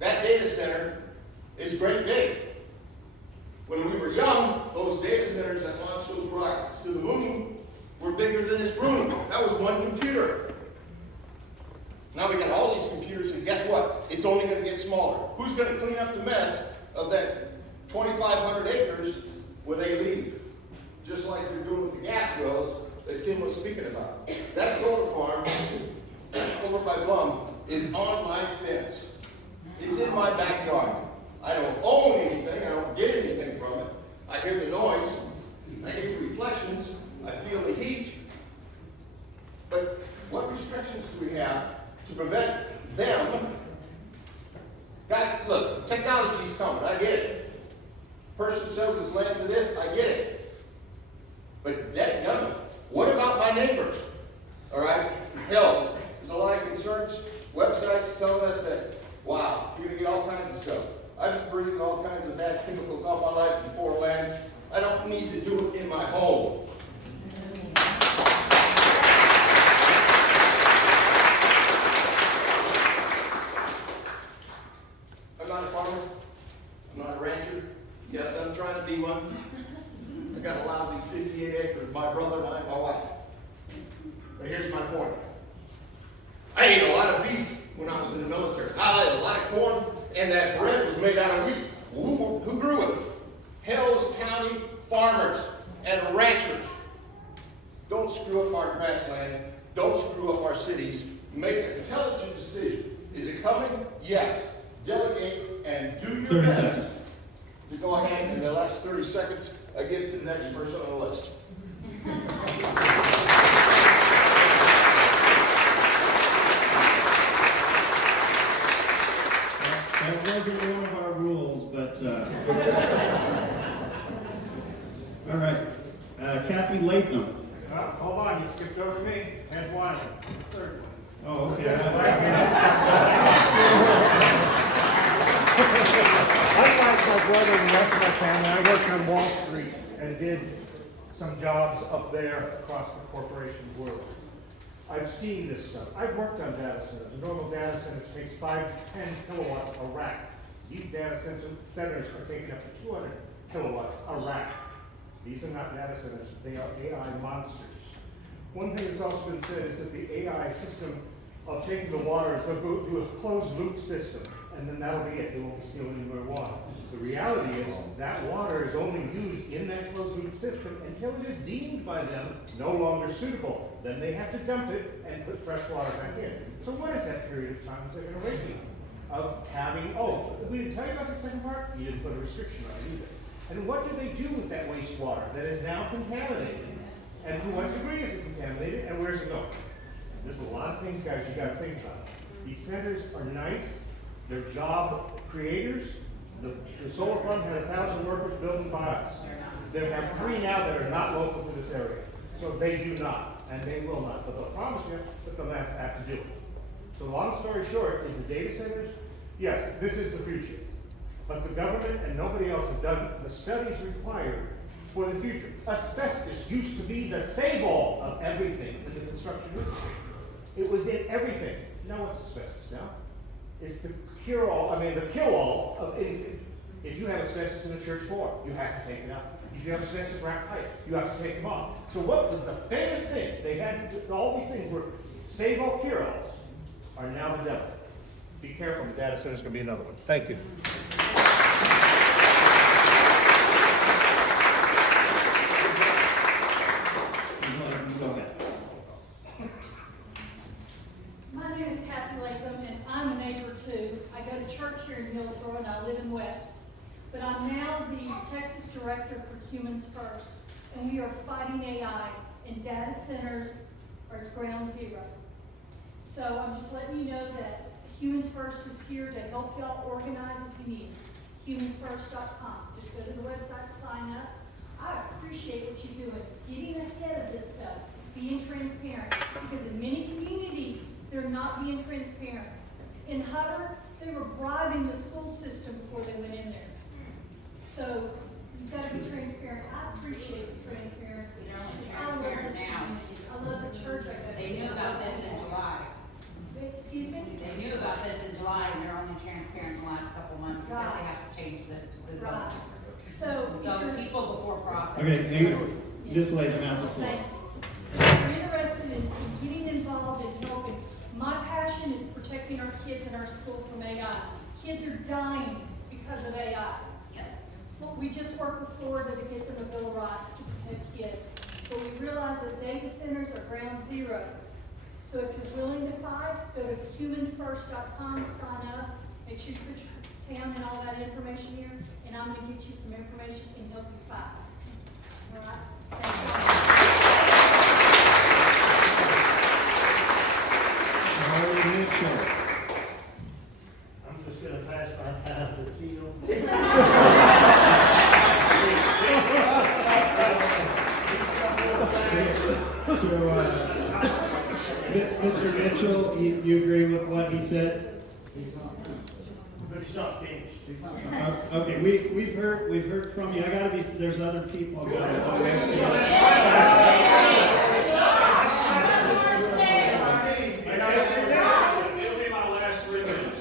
that data center is great big. When we were young, those data centers that launched those rockets to the moon were bigger than this room. That was one computer. Now we got all these computers, and guess what? It's only going to get smaller. Who's going to clean up the mess of that 2,500 acres when they leave? Just like they're doing with the gas wells that Tim was speaking about. That solar farm over by Blum is on my fence. It's in my backyard. I don't own anything. I don't get anything from it. I hear the noise. I get the reflections. I feel the heat. But what restrictions do we have to prevent them? God, look, technology's coming. I get it. Person sells his land to this. I get it. But that government, what about my neighbors? All right? Hell, there's a lot of concerns. Websites telling us that, wow, you're going to get all kinds of stuff. I've breathed all kinds of bad chemicals all my life in 4 lands. I don't need to do it in my home. Yes, I'm trying to be one. I got a lousy 58 acres, my brother and I, my wife. But here's my point. I ate a lot of beef when I was in the military. I ate a lot of corn, and that bread was made out of wheat. Who grew it? Hells County farmers and ranchers. Don't screw up our grassland. Don't screw up our cities. Make an intelligent decision. Is it coming? Yes. Delegate and do your 30 best. seconds. To go ahead in the last 30 seconds, I get to the next person on the list. That wasn't one of our rules, but, all right. Kathy Latham. Hold on, you skipped over me. Ted Wiley, third one. Oh, okay. Unlike my brother and the rest of my family, I worked on Wall Street and did some jobs up there across the corporation world. I've seen this stuff. I've worked on data centers. A normal data center takes 5 to 10 kilowatts a rack. These data centers are taking up to 200 kilowatts a rack. These are not data centers, they are AI monsters. One thing that's also been said is that the AI system of taking the water is they'll go do a closed loop system, and then that'll be it. They won't be stealing any more water. The reality is that water is only used in that closed loop system until it is deemed by them no longer suitable. Then they have to dump it and put fresh water back in. So what is that period of time that they're going to wait of having, oh, we didn't tell you about the second part? You didn't put a restriction on it either. And what do they do with that wastewater that is now contaminated? And to what degree is it contaminated, and where's it going? There's a lot of things, guys, you gotta think about. These centers are nice, they're job creators. The solar fund had 1,000 workers building piles. They have 3 now that are not local to this area. So they do not, and they will not, but they'll promise you that they'll have to do it. So long story short, is the data centers, yes, this is the future. But the government and nobody else has done the studies required for the future. Asbestos used to be the save-all of everything in the construction industry. It was in everything. Now what's asbestos now? It's the cure-all, the kill-all of anything. If you have asbestos in a church floor, you have to take it out. If you have asbestos wrapped pipes, you have to take them off. So what was the famous thing? They had, all these things were save-all, cure-alls, are now the devil. Be careful, the data center's gonna be another one. Thank you. Go ahead. My name is Kathy Latham, and I'm a neighbor too. I go to church here in Hillsborough, and I live in West. But I'm now the Texas Director for Humans First, and we are fighting AI, and data centers are its ground zero. So I'm just letting you know that Humans First is here to help y'all organize if you need. Humansfirst.com. Just go to the website, sign up. I appreciate what you're doing, getting ahead of this stuff, being transparent, because in many communities, they're not being transparent. In Hubbard, they were bribing the school system before they went in there. So you've got to be transparent. I appreciate the transparency. They're only I love transparent this now. community. I love the church. I go to. They knew about this in July. Excuse me? They knew about this in July, and they're only transparent in the last couple months because Right. they have to change the Right. zone. So, if So you're- people before profit. Okay, hang on. Just lay the mouse on the floor. Thank you. If you're interested in getting involved in helping, my passion is protecting our kids in our school from AI. Kids are dying because of AI. We just worked with Florida to get them a Bill of Rights to protect kids. But we realize that data centers are ground zero. So if you're willing to fight, go to humansfirst.com, sign up, make sure you put your town and all that information here, and I'm gonna get you some information and help you fight. All right? Thank you. Charlie Mitchell. I'm just gonna pass my time to Tito. So, Mr. Mitchell, you agree with what he said? But he's not finished. Okay, we've heard from you. There's other people. It'll be my last 3 minutes.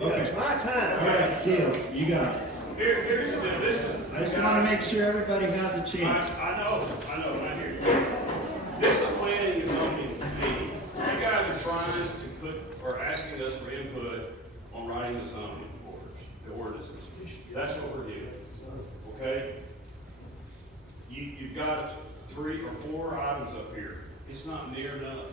Okay. It's my time. All right, deal. You got it. Here's the deal. This is just wanna make sure everybody has a chance. I know, I hear you. This is planning and zoning meeting. You guys are trying to put, or asking us for input on writing the zoning orders, the ordinances. That's what we're doing, okay? You've got 3 or 4 items up here. It's not near enough.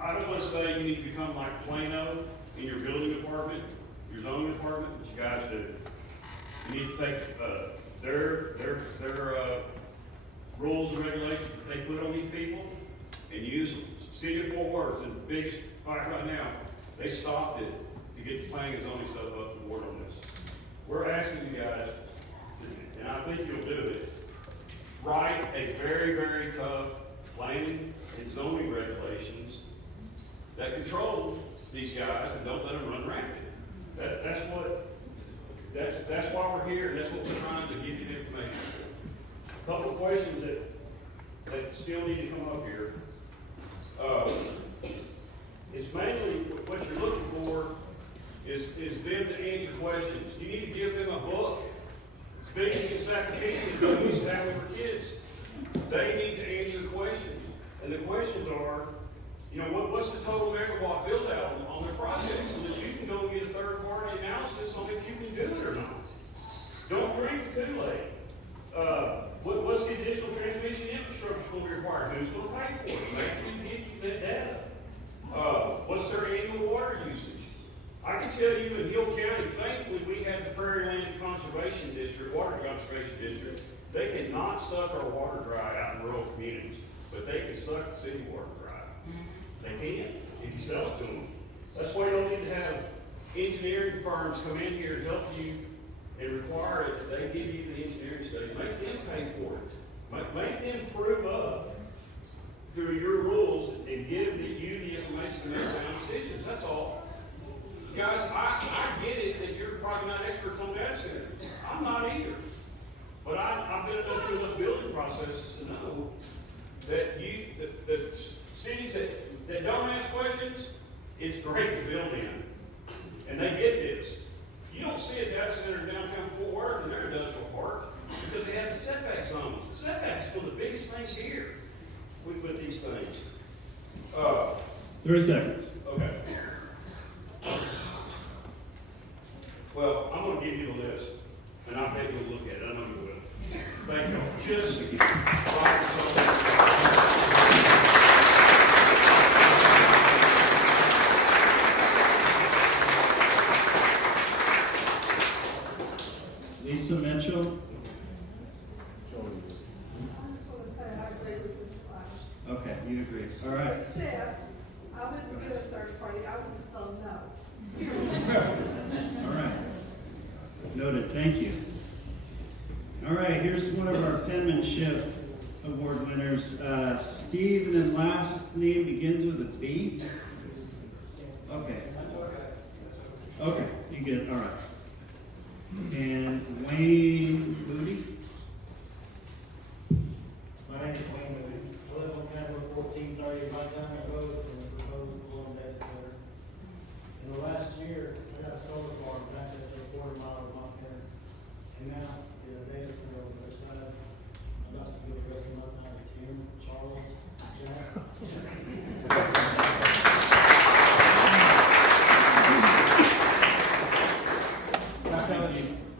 I don't wanna say you need to become like Plano in your building department, your zoning department, but you guys do. You need to take, their rules and regulations that they put on these people and use them. City of Fort Worth, the biggest fight right now, they stopped it to get the planning and zoning stuff up to board on this. We're asking you guys, and I think you'll do it, write a very, very tough planning and zoning regulations that control these guys and don't let them run rampant. That's why we're here, and that's what we're trying to give you the information. A couple of questions that still need to come up here. It's mainly, what you're looking for is them to answer questions. You need to give them a book. It's big as encyclopedia that we used to have with our kids. They need to answer the questions. And the questions are, what's the total megawatt build out on their project, so that you can go and get a third party analysis on if you can do it or not. Don't drink the Kool-Aid. What's the additional transmission infrastructure going to be required? Who's going to pay for it? Make sure you get that data. What's their annual water usage? I can tell you in Hill County, thankfully, we have the Prairie Land Conservation District, Water Conservation District. They cannot suck our water dry out in rural communities, but they can suck the city water dry. They can, if you sell it to them. That's why you don't need to have engineering firms come in here and help you and require it, that they give you the engineering study. Make them pay for it. Make them prove up through your rules and give you the information to make sound decisions. That's all. Guys, I get it that you're probably not experts on data centers. I'm not either. But I've been through enough building processes to know that the cities that don't ask questions, it's great to build in. And they get this. You don't see a data center in downtown Fort Worth in their industrial park because they have the setback zones. The setback is one of the biggest things here with these things. 30 seconds. Okay. Well, I'm going to give you the list, and I bet you'll look at it. I know you will. Thank you. Just Lisa Mitchell. I just want to say I agree with Ms. Flash. Okay, you agree. All right. Except, I wouldn't get a third party, I would just tell them no. All right. Noted, thank you. All right, here's one of our penmanship award winners. Steve, and then last name begins with a B. Okay. Okay, you get it, all right. And Wayne Moody. My name is Wayne Moody. I live on County Road 1430, Montgomery Road, in the proposed Golden Data Center. In the last year, I got a solar farm back at the 40-mile of my fence, and now the data center on the other side. I'm about to give the rest of my time to Tim, Charles, Jack.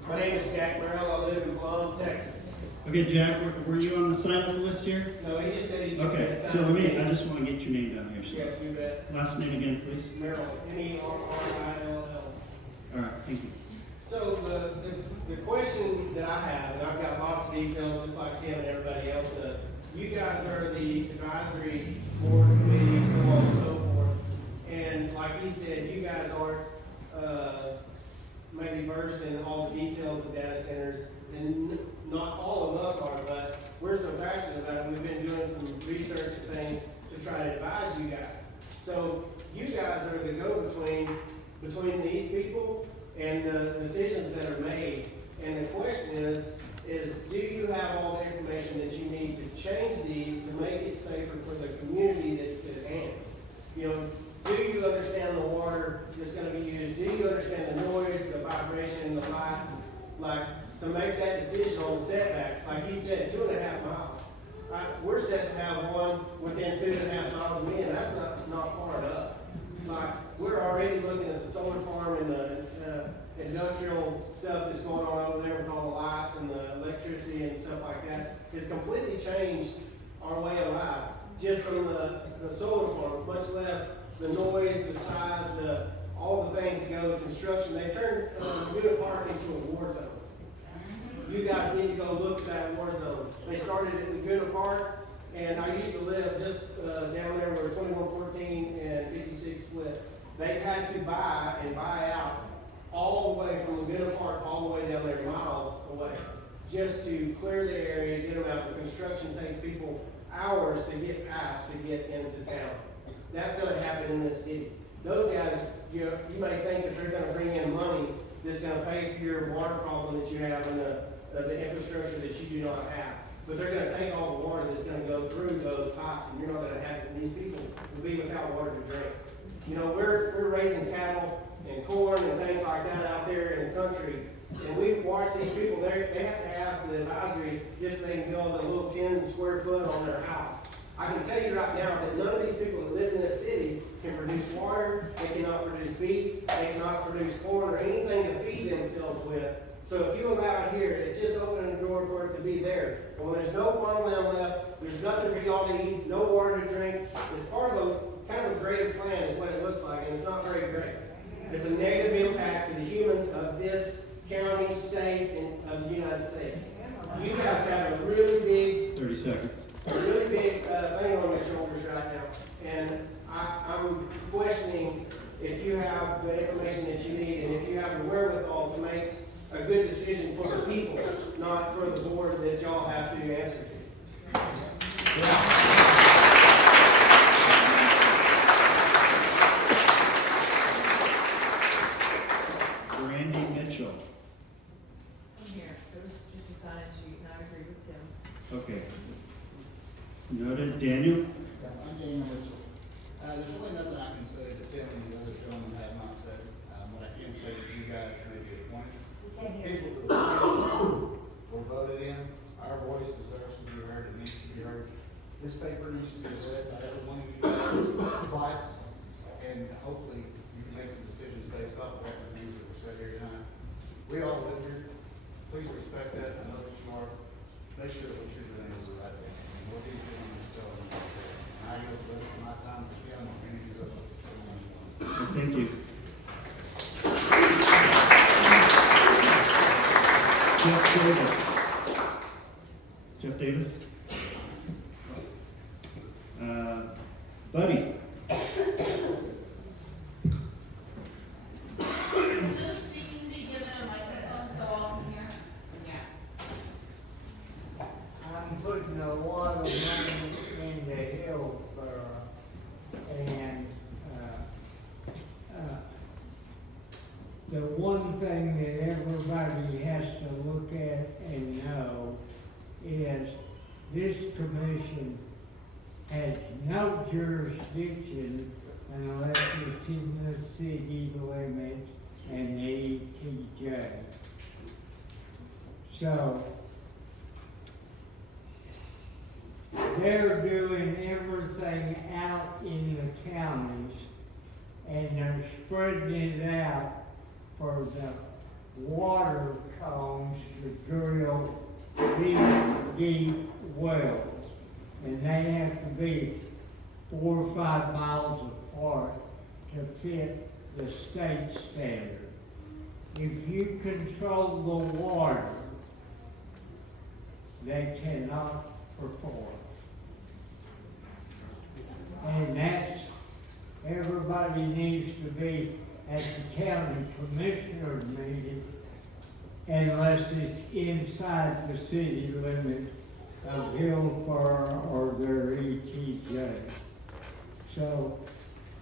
My name is Jack Merrill. I live in Blum, Texas. Okay, Jack, were you on the sign-up list here? No, he just said he. Okay, so I just want to get your name down here. Yeah, So. do that. Last name again, please. Merrill, Merrill. All right, thank you. So the question that I have, and I've got lots of details, just like Tim and everybody else does. You guys are the advisory board committee, so on and so forth. And like he said, you guys aren't, maybe versed in all the details of data centers, and not all of us are, but we're so passionate about it. We've been doing some research and things to try to advise you guys. So you guys are the go-between between these people and the decisions that are made. And the question is do you have all the information that you need to change these to make it safer for the community that's at hand? Do you understand the water that's going to be used? Do you understand the noise, the vibration, the lights? Like, to make that decision on the setbacks. Like he said, 2.5 miles. We're set to have one within 2.5 miles of me, and that's not far enough. Like, we're already looking at the solar farm and the industrial stuff that's going on over there with all the lights and the electricity and stuff like that. It's completely changed our way of life, just from the solar farms, much less the noise, the size, all the things that go with construction. They turned Laguna Park into a war zone. You guys need to go look at that war zone. They started at Laguna Park, and I used to live just down there where 2114 and 56 split. They had to buy and buy out all the way from Laguna Park all the way down there, miles away, just to clear the area, get them out. The construction takes people hours to get past to get into town. That's going to happen in this city. Those guys, you may think that they're going to bring in money that's going to pay for your water problem that you have and the infrastructure that you do not have. But they're going to take all the water that's going to go through those pipes, and you're not going to have it. These people will be without water to drink. You know, we're raising cattle and corn and things like that out there in the country, and we watch these people. They have to ask the advisory just so they can build a little 10 square foot on their house. I can tell you right now that none of these people that live in this city can produce water, they cannot produce beef, they cannot produce corn or anything to feed themselves with. So if you allow it here, it's just opening the door for it to be there. And when there's no farmland left, there's nothing for y'all to eat, no water to drink. It's part of a kind of a greater plan is what it looks like, and it's not very great. It's a negative impact to the humans of this county, state, and of the United States. You guys have a really big 30 seconds. a really big thing on your shoulders right now. And I'm questioning if you have the information that you need and if you have the wherewithal to make a good decision for the people, not for the board that y'all have to answer to. Randy Mitchell. I'm here, it was just a sign sheet, and I agree with Tim. Okay. Noted. Daniel? I'm Daniel Mitchell. There's really nothing I can say that Tim and the other gentlemen have not said. What I can say is you guys maybe appointed people that were voted in. Our voice deserves to be heard. It needs to be heard. This paper needs to be read by every one of you guys twice, and hopefully you can make some decisions based off of what the views that were said here tonight. We all live here. Please respect that. I know that you are. Make sure that what you're doing is the right thing. And what you're doing is telling them. And I yield the rest of my time to Kim or any of you other gentlemen. Thank you. Jeff Davis. Jeff Davis? Buddy? Who's speaking, be given a microphone so all can hear? Yeah. I'm putting a lot of money into Hillsborough, and, the one thing that everybody has to look at and know is this commission has no jurisdiction unless it's in the city limits and the ETJ. So, they're doing everything out in the counties, and they're spreading it out for the water cones to drill deep wells. And they have to be 4 or 5 miles apart to fit the state standard. If you control the water, they cannot perform. And that's, everybody needs to be at the county commissioner meeting unless it's inside the city limits of Hillsborough or their ETJ. So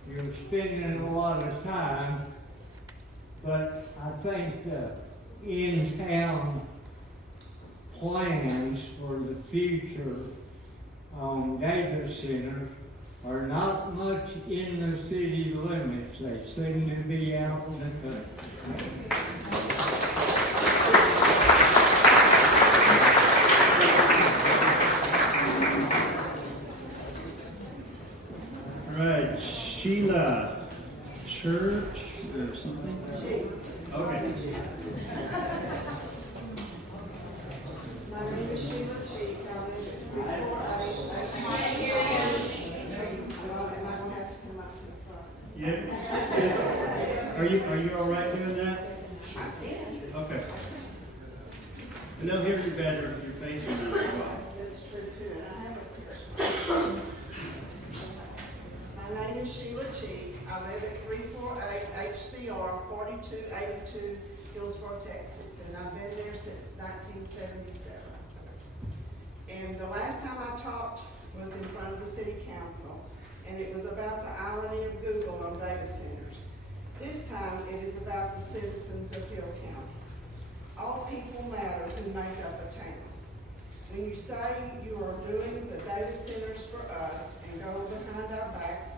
you're spending a lot of time, but I think the in-town plans for the future on data centers are not much in the city limits. They seem to be out in the country. are you all right doing that? Okay. And they'll hear you better if you're facing them as well. That's true too, and I have a question. My name is Sheila Cheek. I live at 348 HCR 4282 Hillsborough, Texas, and I've been there since 1977. And the last time I talked was in front of the city council, and it was about the irony of Google on data centers. This time, it is about the citizens of Hill County. All people matter who make up a town. When you say you are doing the data centers for us and go behind our backs,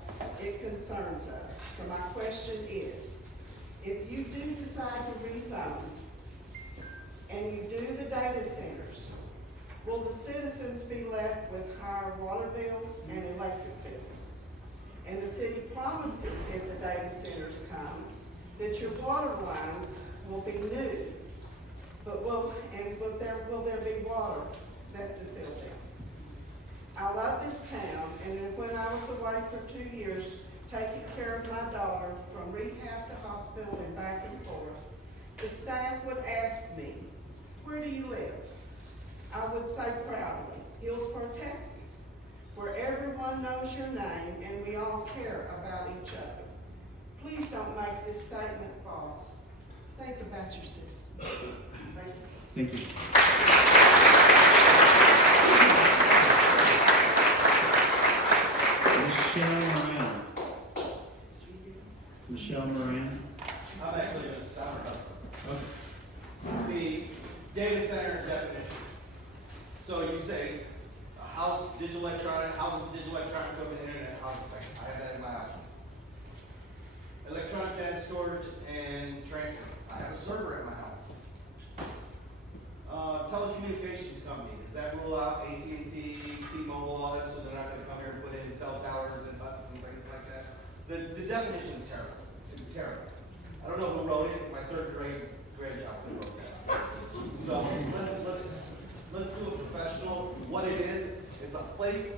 it concerns us. So my question is, if you do decide to rezone and you do the data centers, will the citizens be left with higher water bills and electric bills? And the city promises if the data centers come, that your water lines will be new. But will there be water left to fill them? I love this town, and then when I was away for 2 years, taking care of my daughter from rehab to hospital and back and forth, the staff would ask me, where do you live? I would say proudly, Hillsborough, Texas, where everyone knows your name and we all care about each other. Please don't make this statement false. Think about your citizens. Thank you. Thank you. Michelle Moran. Michelle Moran. I'm actually going to stop her. Okay. The data center definition. So you say a house, digital electronic, houses, digital electronic equipment, internet, housing sector. I have that in my house. Electronic data storage and transfer. I have a server in my house. Telecommunications company, does that rule out AT&T, T-Mobile, all that, so they're not gonna come here and put in cell towers and buttons and things like that? The definition is terrible. It's terrible. I don't know who wrote it, my third grade grandchild who wrote that. So let's do a professional, what it is, it's a place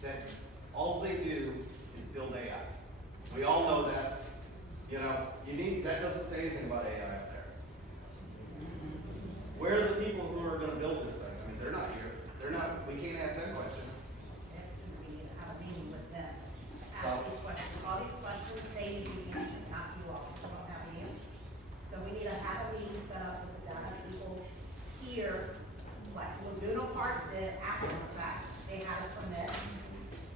that all they do is build AI. We all know that, you know, that doesn't say anything about AI up there. Where are the people who are gonna build this thing? I mean, they're not here, we can't ask them questions. We need to have a meeting with them. Ask these questions, all these questions, they need to be answered, not you all, you don't have the answers. So we need to have a meeting set up with the data people here, like Laguna Park did after the fact. They had a permit,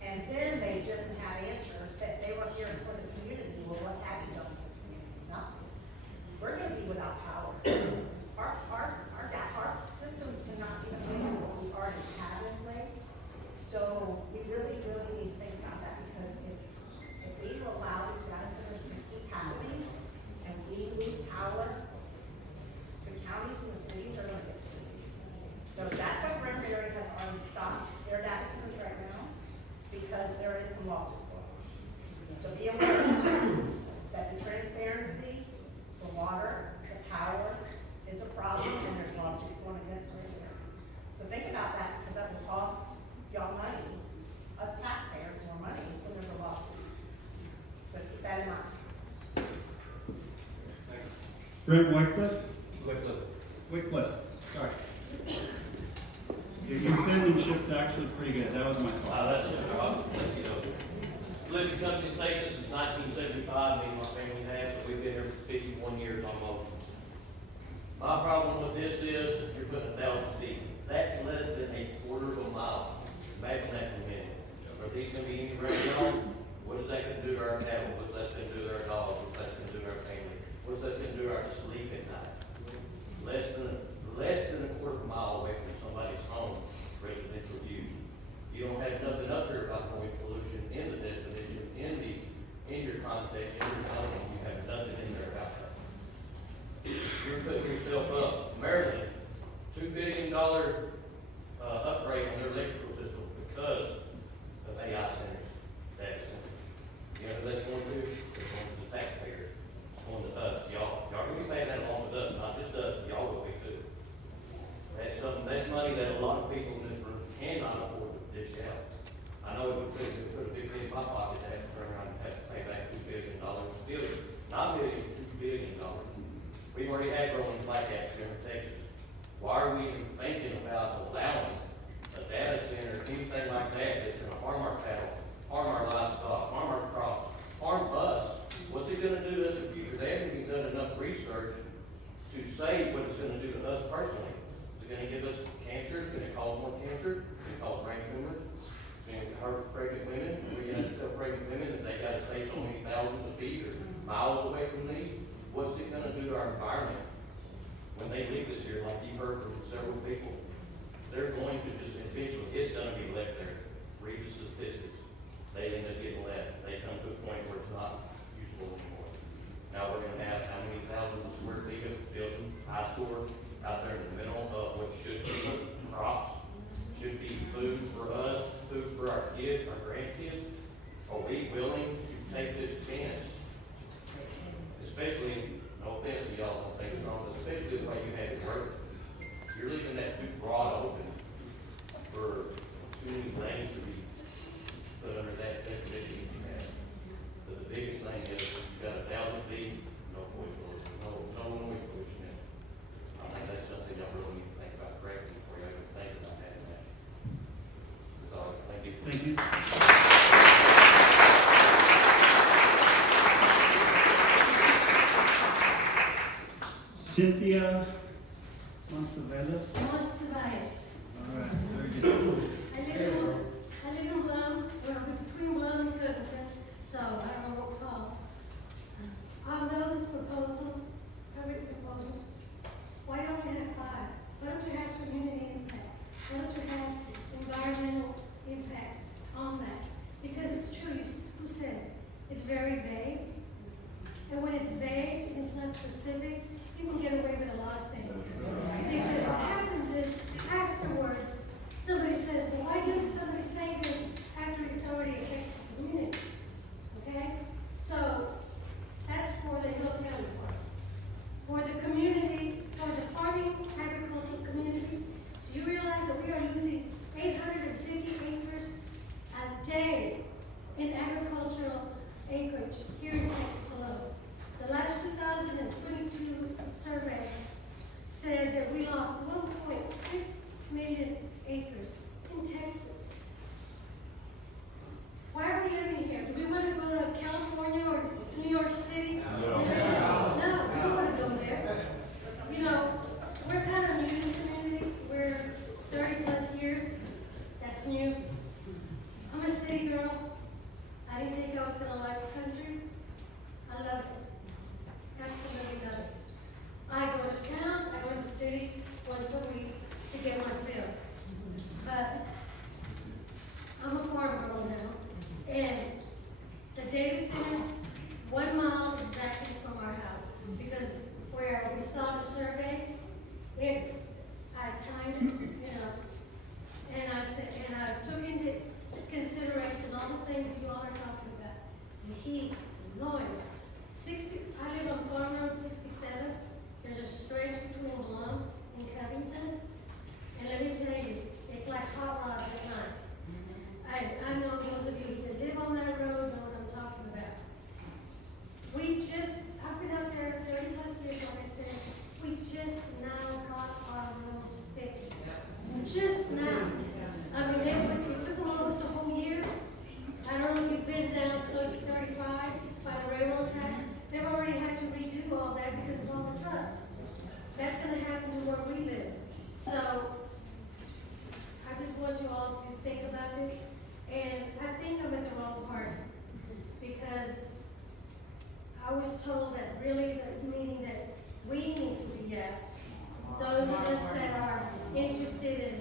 and then they didn't have answers, that they were here for the community. Well, what have you done for the community? Nothing. We're gonna be without power. Our systems cannot even handle what we already have in place. So we really, really need to think about that, because if we allow these data centers to keep happening and we lose power, the counties and the cities are gonna get sued. So that's why Granbury has already stopped their data centers right now, because there is some lawsuits going on. So be aware that the transparency, the water, the power is a problem, and there's lawsuits going against Granbury. So think about that, because that will cost y'all money, us taxpayers more money when there's a lawsuit. But keep that in mind. Brent Wycliffe? Wycliffe. Sorry. Your penmanship's actually pretty good. That was my fault. That's just a problem, you know. Lived in Company Texas since 1975, me and my family have, so we've been here for 51 years almost. My problem with this is, you're putting 1,000 feet. That's less than a quarter of a mile. Imagine that for a minute. Are these gonna be any ground? What is that gonna do to our cattle? What's that gonna do to our dogs? What's that gonna do to our family? What's that gonna do to our sleep at night? Less than a quarter of a mile away from somebody's home, residential use. You don't have nothing up there about noise pollution in the definition, in your context, in your zoning, you have nothing in there about that. You're putting yourself up, Maryland, $2 billion, upgrade on their electrical system because of AI centers, data centers. You know who that's going to? It's going to the taxpayers, it's going to us, y'all. Y'all gonna be paying that along with us, not just us, y'all will be too. That's money that a lot of people in this room cannot afford to dish out. I know it would put a big thing in my pocket to have to turn around and have to pay back $2 billion, not million, $2 We've already had rolling black acts here in Texas. Why are we even thinking about allowing a data center, anything like that, that's gonna harm our cattle, harm our livestock, harm our crops, harm us? What's it gonna do to us in the future? They haven't even done enough research to say what it's gonna do to us personally. Is it gonna give us cancer? Is it gonna cause more cancer? Is it cause brain tumors? Is it gonna hurt pregnant women? We're gonna have to tell pregnant women that they gotta stay so many thousands of feet or miles away from these? What's it gonna do to our environment? When they leave this here, like you heard from several people, they're going to just eventually, it's gonna be left there. Read the statistics. They end up getting left. They come to a point where it's not usable anymore. Now we're gonna have how many thousands of square feet of building, eyesore out there in the middle of what should be crops, should be food for us, food for our kids, our grandkids. Are we willing to take this chance? Especially, no offense to y'all, don't think it's wrong, but especially the way you have it work. You're leaving that too broad open for too many things to be put under that definition you have. But the biggest thing is, you've got 1,000 feet, no noise pollution, no noise pollution in it. I think that's something y'all really need to think about correctly before you ever think about having that. That's all, thank you. Thank you. Cynthia Monsavelis. Monsavias. All right, very good. I live in Blum, well, between Blum and Covington, so I don't know what to call. On those proposals, every proposals, why don't we have 5? Why don't you have community impact? Why don't you have environmental impact on that? Because it's true, who said it? It's very vague. And when it's vague and it's not specific, you can get away with a lot of things. Because what happens is, afterwards, somebody says, well, why didn't somebody say this after it's already affected the community? Okay? So, that's for the Hill County part. For the community, for the farming agricultural community, do you realize that we are losing 850 acres a day in agricultural acreage here in Texas alone? The last 2022 survey said that we lost 1.6 million acres in Texas. Why are we living here? Do we want to go to California or New York City? No, we don't want to go there. You know, we're kind of new to the community. We're 30 plus years. That's new. I'm a city girl. I didn't think I was going to like the country. I love it. Absolutely love it. I go to town, I go to the city once a week to get my fill. But I'm a farm girl now, and the data centers, 1 mile exactly from our house, because where we saw the survey, I timed it, you know, and I said, and I took into consideration all the things you all are talking about, the heat, the noise. I live on Farm Road 67. There's a stretch between Blum and Covington. And let me tell you, it's like hot rods at night. I know those of you that live on that road know what I'm talking about. I've been out there 30 plus years, like I said, we just now got our roads fixed. Just now. I mean, it took them almost a whole year. I don't know if you've been down close to 35 by the railroad track. They've already had to redo all that because of all the trucks. That's gonna happen to where we live. So, I just want you all to think about this. And I think I'm at the wrong part. Because I was told that really, meaning that we need to be at, those of us that are interested in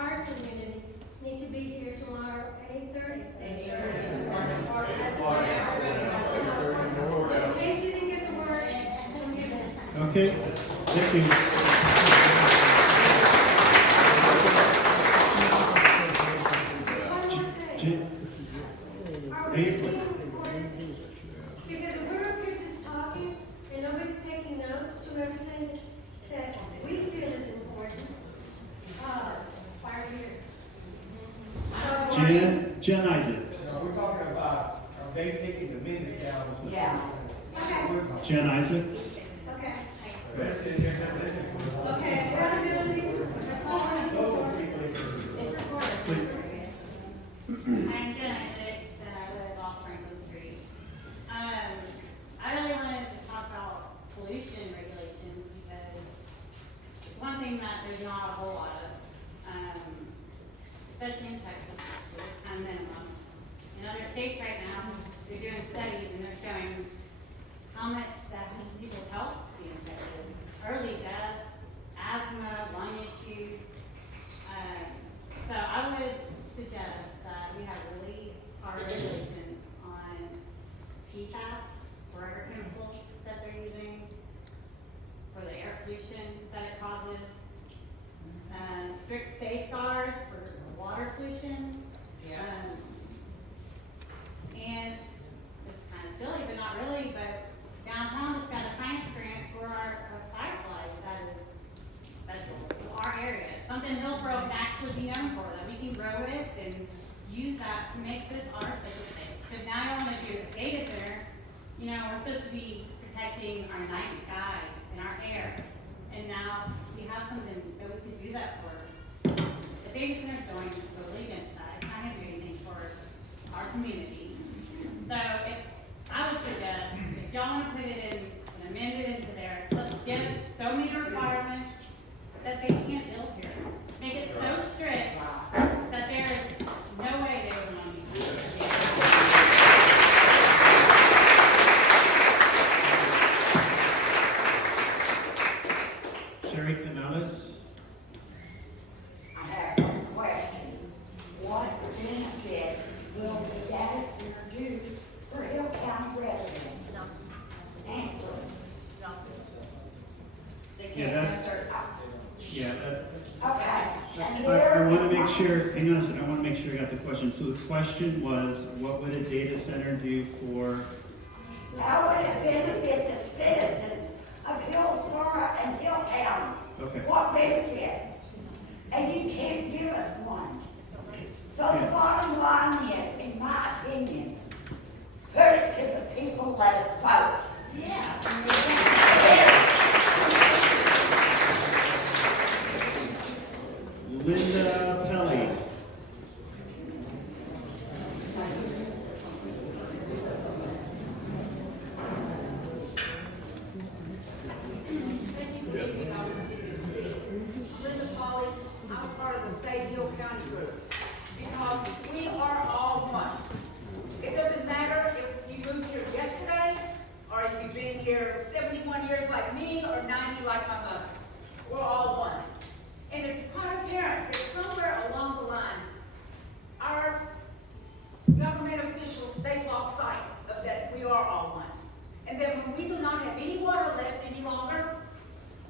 our community need to be here tomorrow at 8:30. In case you didn't get the word, I'm giving it. Okay, thank you. One more thing. Are we being recorded? Because if we're up here just talking and nobody's taking notes to everything that we feel is important, why are we here? Jen Isaacs. No, we're talking about, are they taking the minutes down? Yeah. Okay. Jen Isaacs. Okay. Okay, accountability, that's all I need for. It's recorded. I'm Jenna Hicks, and I live off Franklin Street. I really wanted to talk about pollution regulations because it's one thing that there's not a whole lot of, especially in Texas, it's kind of minimum. In other states right now, they're doing studies and they're showing how much that people's health is being affected. Early deaths, asthma, lung issues. So I would suggest that we have really hard regulations on PFAS, forever chemicals that they're using, for the air pollution that it causes, strict safeguards for water pollution. And it's kind of silly, but not really, but downtown just got a science grant for our fireflies that is special to our area. Something Hillsborough can actually be known for, that we can grow it and use that to make this our special place. Because now I want to do a data center, you know, we're supposed to be protecting our night sky and our air. And now we have something that we can do that for. The data center's going totally against that. It's not going to do anything for our community. So if I would suggest, if y'all want to put it in and amend it into there, let's give so many requirements that they can't build here. Make it so strict that there is no way they would want to be here. Sherry Canales? I have one question. What benefit will the data center do for Hill County residents? Answer. They Yeah, can't that's- answer. Yeah, that, Okay. And I there want is to make my- sure, hang on a second, I want to make sure I got the question. So the question was, what would a data center do for, How would it benefit the citizens of Hillsborough and Hill County? okay. What benefit? And you can't give us one. So the Yeah. bottom line is, in my opinion, put it to the people, let us vote. Linda Pelly? Linda Polly, I'm part of the Save Hill County group, because we are all one. It doesn't matter if you moved here yesterday, or if you've been here 71 years like me, or 90 like my mother. We're all one. And it's quite apparent that somewhere along the line, our government officials, they lost sight of that we are all one. And then when we do not have any water left any longer,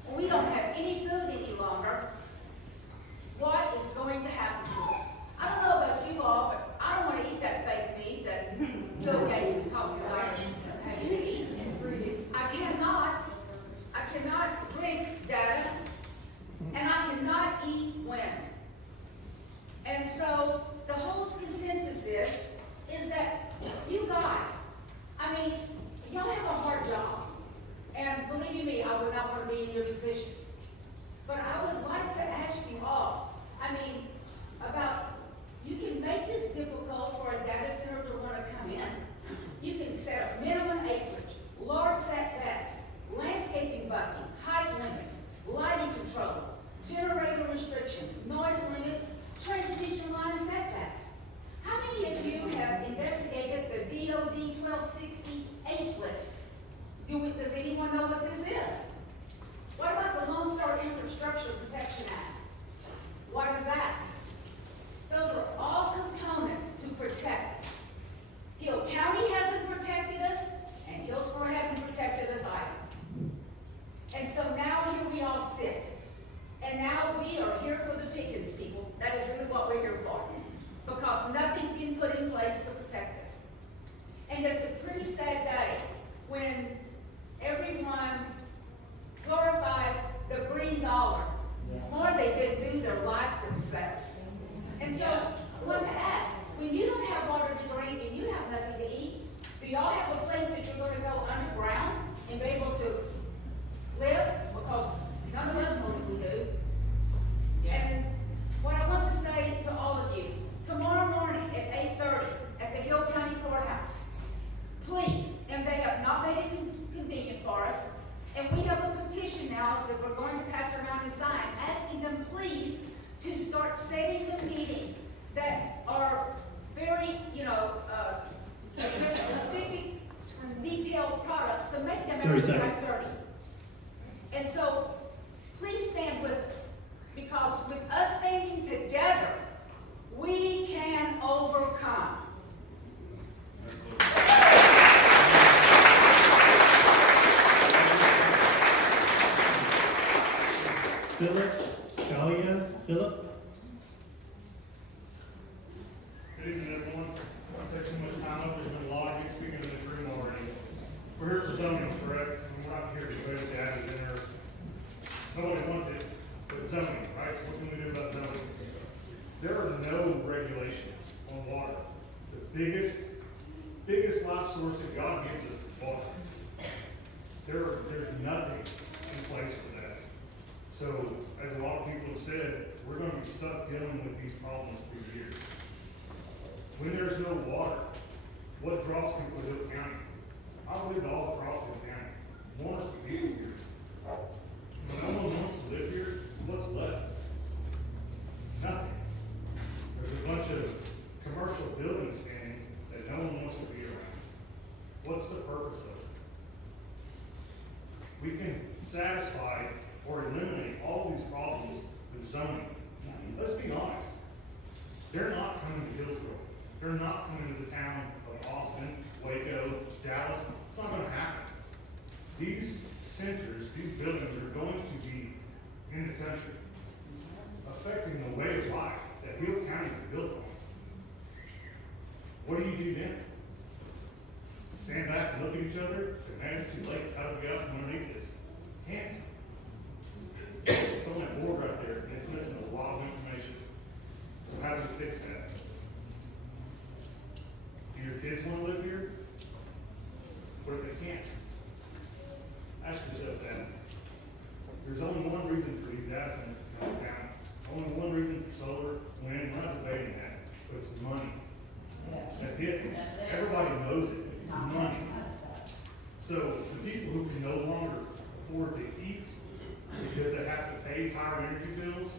when we don't have any food any longer, what is going to happen to us? I don't know about you all, but I don't want to eat that fake meat that Bill Gates is talking about having to eat. I cannot drink data, and I cannot eat wind. And so the whole consensus is that you guys, I mean, y'all have a hard job. And believe me, I would not want to be in your position. But I would like to ask you all, I mean, about, you can make this difficult for a data center to want to come in. You can set up minimum acreage, large setbacks, landscaping buffing, height limits, lighting controls, generator restrictions, noise limits, transmission line setbacks. How many of you have investigated the DOD 1260 H list? Does anyone know what this is? What about the Lone Star Infrastructure Protection Act? What is that? Those are all components to protect us. Hill County hasn't protected us, and Hillsborough hasn't protected us either. And so now here we all sit. And now we are here for the pickings, people. That is really what we're here for. Because nothing's been put in place to protect us. And it's a pretty sad day when everyone glorifies the green dollar more than they do their life themselves. And so I want to ask, when you don't have water to drink and you have nothing to eat, do y'all have a place that you're going to go underground and be able to live? Because setting the meetings that are very, just specific, detailed products, to make them 30 every seconds. 5:30. And so, please stand with us, because with us standing together, we can overcome. Philip, Talia, Philip? Good evening, everyone. I won't take too much time up. There's been a lot of good speaking in this room already. We're here for zoning, correct? And we're not here to go to data center. Nobody wants it, but zoning, right? So what can we do about zoning? There are no regulations on water. The biggest life source that God gives us is water. There's nothing in place for that. So, as a lot of people have said, we're gonna be stuck dealing with these problems for years. When there's no water, what draws people to Hill County? I lived all across Hill County. Want us to be here. When no one wants to live here, what's left? Nothing. There's a bunch of commercial buildings standing that no one wants to be around. What's the purpose of it? We can satisfy or eliminate all these problems with zoning. Let's be honest. They're not coming to Hillsborough. They're not coming to the town of Austin, Waco, Dallas. It's not gonna happen. These centers, these buildings are going to be in the country, affecting the way of life that Hill County was built on. What do you do then? Stand back and look at each other, say, man, it's too late, how do we get out from underneath this? Can't. It's on that board right there, and it's missing a lot of information. So how do we fix that? Do your kids wanna live here? What if they can't? Ask yourself that. There's only one reason for these data centers to come down. Only one reason for solar, wind, we're not debating that, but it's money. That's it. Everybody knows it, it's money. So the people who can no longer afford to eat because they have to pay higher energy bills,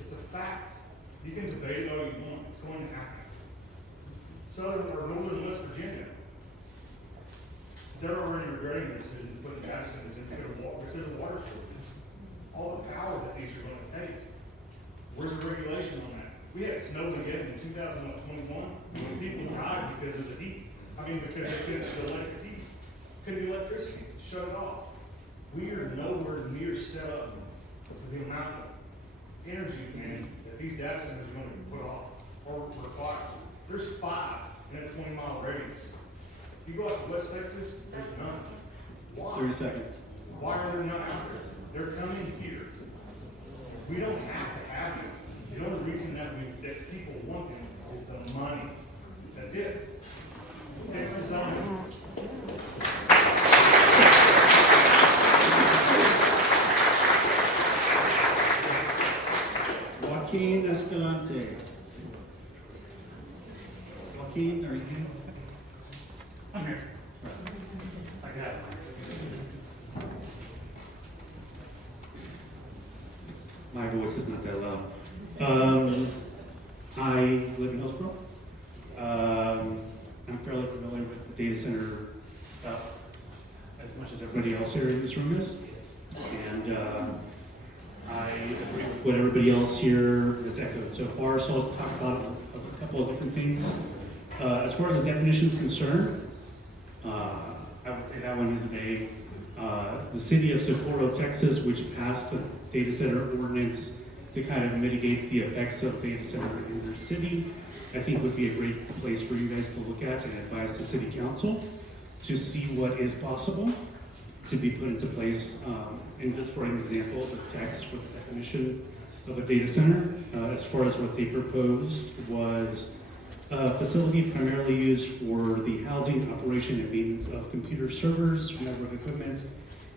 it's a fact. You can debate it all you want, it's going to happen. Southern or northern West Virginia, they're already regretting their decision to put the data centers in because of water shortages. All the power that these are gonna take. Where's the regulation on that? We had snow again in 2021 when people died because of the heat. Because they couldn't get electric heat. Couldn't be electricity, shut it off. We are nowhere near set up for the amount of energy demand that these data centers are gonna put off or require. There's 5 in a 20-mile radius. You go out to West Texas, there's none. Why? 30 seconds. Why are there none out there? They're coming here. We don't have to have them. The only reason that people want them is the money. That's it. Fix the zoning. Joaquin Escalante. Joaquin, are you here? I'm here. I got it. My voice is not that loud. I live in Hillsborough. I'm fairly familiar with the data center stuff as much as everybody else here in this room is. And I agree with what everybody else here has echoed so far, so I'll talk about a couple of different things. As far as the definition is concerned, I would say that one is vague. The city of Socorro, Texas, which passed a data center ordinance to kind of mitigate the effects of data center in their city, I think would be a great place for you guys to look at and advise the city council to see what is possible to be put into place. And just for an example, the text for the definition of a data center, as far as what they proposed was a facility primarily used for the housing, operation, and maintenance of computer servers, network equipment,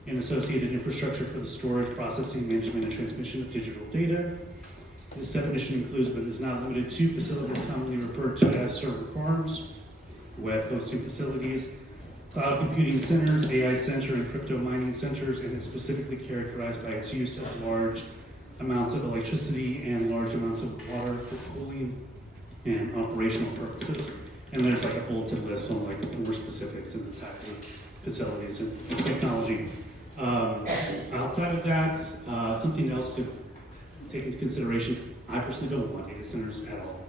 and associated infrastructure for the storage, processing, management, and transmission of digital data. This definition includes, but is not limited to, facilities commonly referred to as server farms, web hosting facilities, cloud computing centers, AI center, and crypto mining centers, and is specifically characterized by its use of large amounts of electricity and large amounts of water for cooling and operational purposes. And there's like a bulleted list on like more specifics in the type of facilities and technology. Outside of that, something else to take into consideration, I personally don't want data centers at all.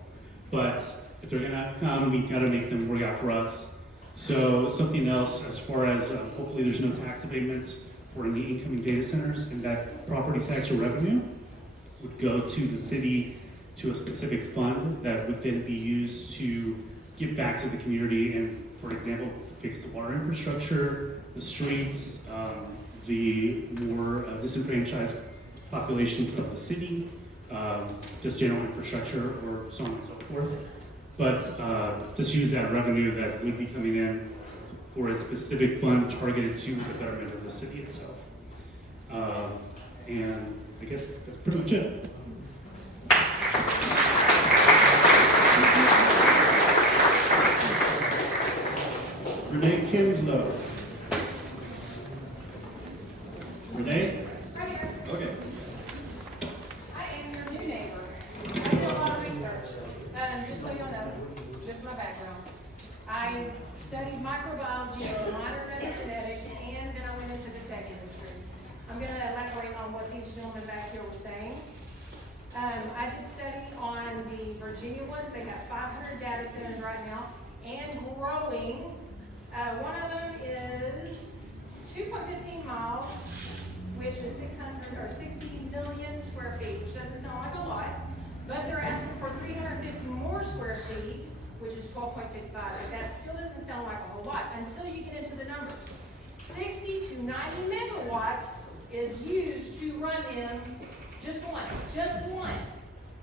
But if they're gonna come, we gotta make them work out for us. So something else as far as hopefully there's no tax abatements for any incoming data centers, and that property tax or revenue would go to the city to a specific fund that would then be used to give back to the community and, for example, fix the water infrastructure, the streets, the more disenfranchised populations of the city, just general infrastructure or so on and so forth. But just use that revenue that would be coming in for a specific fund targeted to the betterment of the city itself. And I guess that's pretty much it. Renee Kinslow. Renee? Right here. Okay. I am your new neighbor. I did a lot of research. Just so y'all know, just my background. I studied microbiology, minor in genetics, and then I went into the tech industry. I'm going to elaborate on what these gentlemen back here were saying. I did study on the Virginia ones. They got 500 data centers right now and growing. One of them is 2.15 miles, which is 600 or 60 million square feet, which doesn't sound like a lot, but they're asking for 350 more square feet, which is 12.55. That still doesn't sound like a whole lot until you get into the numbers. 60 to 90 megawatts is used to run in just one.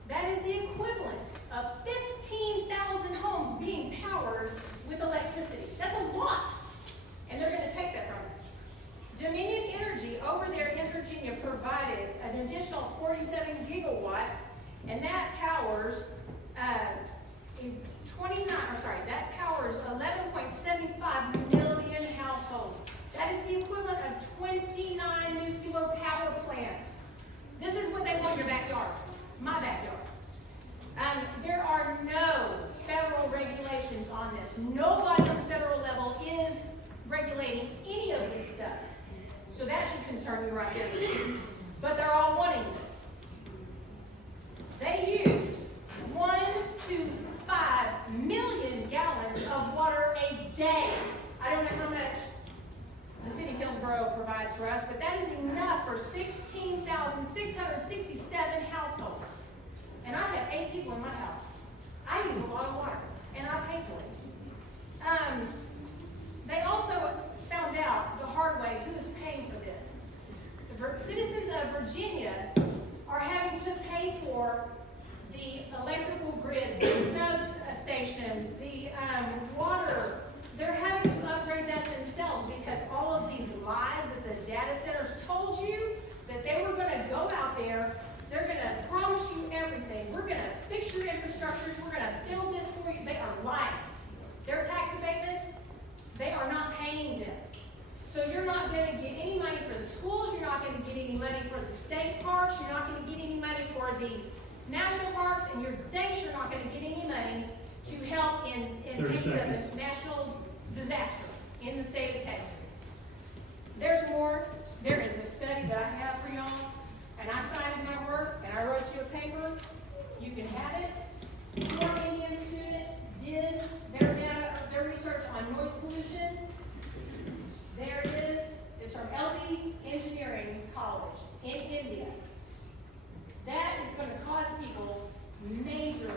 That is the equivalent of 15,000 homes being powered with electricity. That's a lot. And they're going to take that from us. Dominion Energy over there in Virginia provided an additional 47 gigawatts, and that powers that powers 11.75 million households. That is the equivalent of 29 nuclear power plants. This is what they want in your backyard, my backyard. There are no federal regulations on this. Nobody on the federal level is regulating any of this stuff. So that should concern you right there too. But they're all wanting this. They use 1 to 5 million gallons of water a day. I don't know how much the city of Hillsborough provides for us, but that is enough for 16,667 households. And I have 8 people in my house. I use a lot of water, and I pay for it. They also found out the hard way who is paying for this. The citizens of Virginia are having to pay for the electrical grids, the substations, the water. They're having to upgrade that themselves because all of these lies that the data centers told you that they were going to go out there, they're going to promise you everything. We're going to fix your infrastructures. We're going to build this for you. They are lying. Their tax abatements, they are not paying them. So you're not going to get any money for the schools. You're not going to get any money for the state parks. You're not going to get any money for the national parks. And you're not going to get any money to help in case of a national disaster in the state of Texas. There's more. There is a study that I have for y'all, and I signed my work, and I wrote you a paper. You can have it. 4 Indian students did their research on noise pollution. There it is. It's from LD Engineering College in India. That is going to cause people major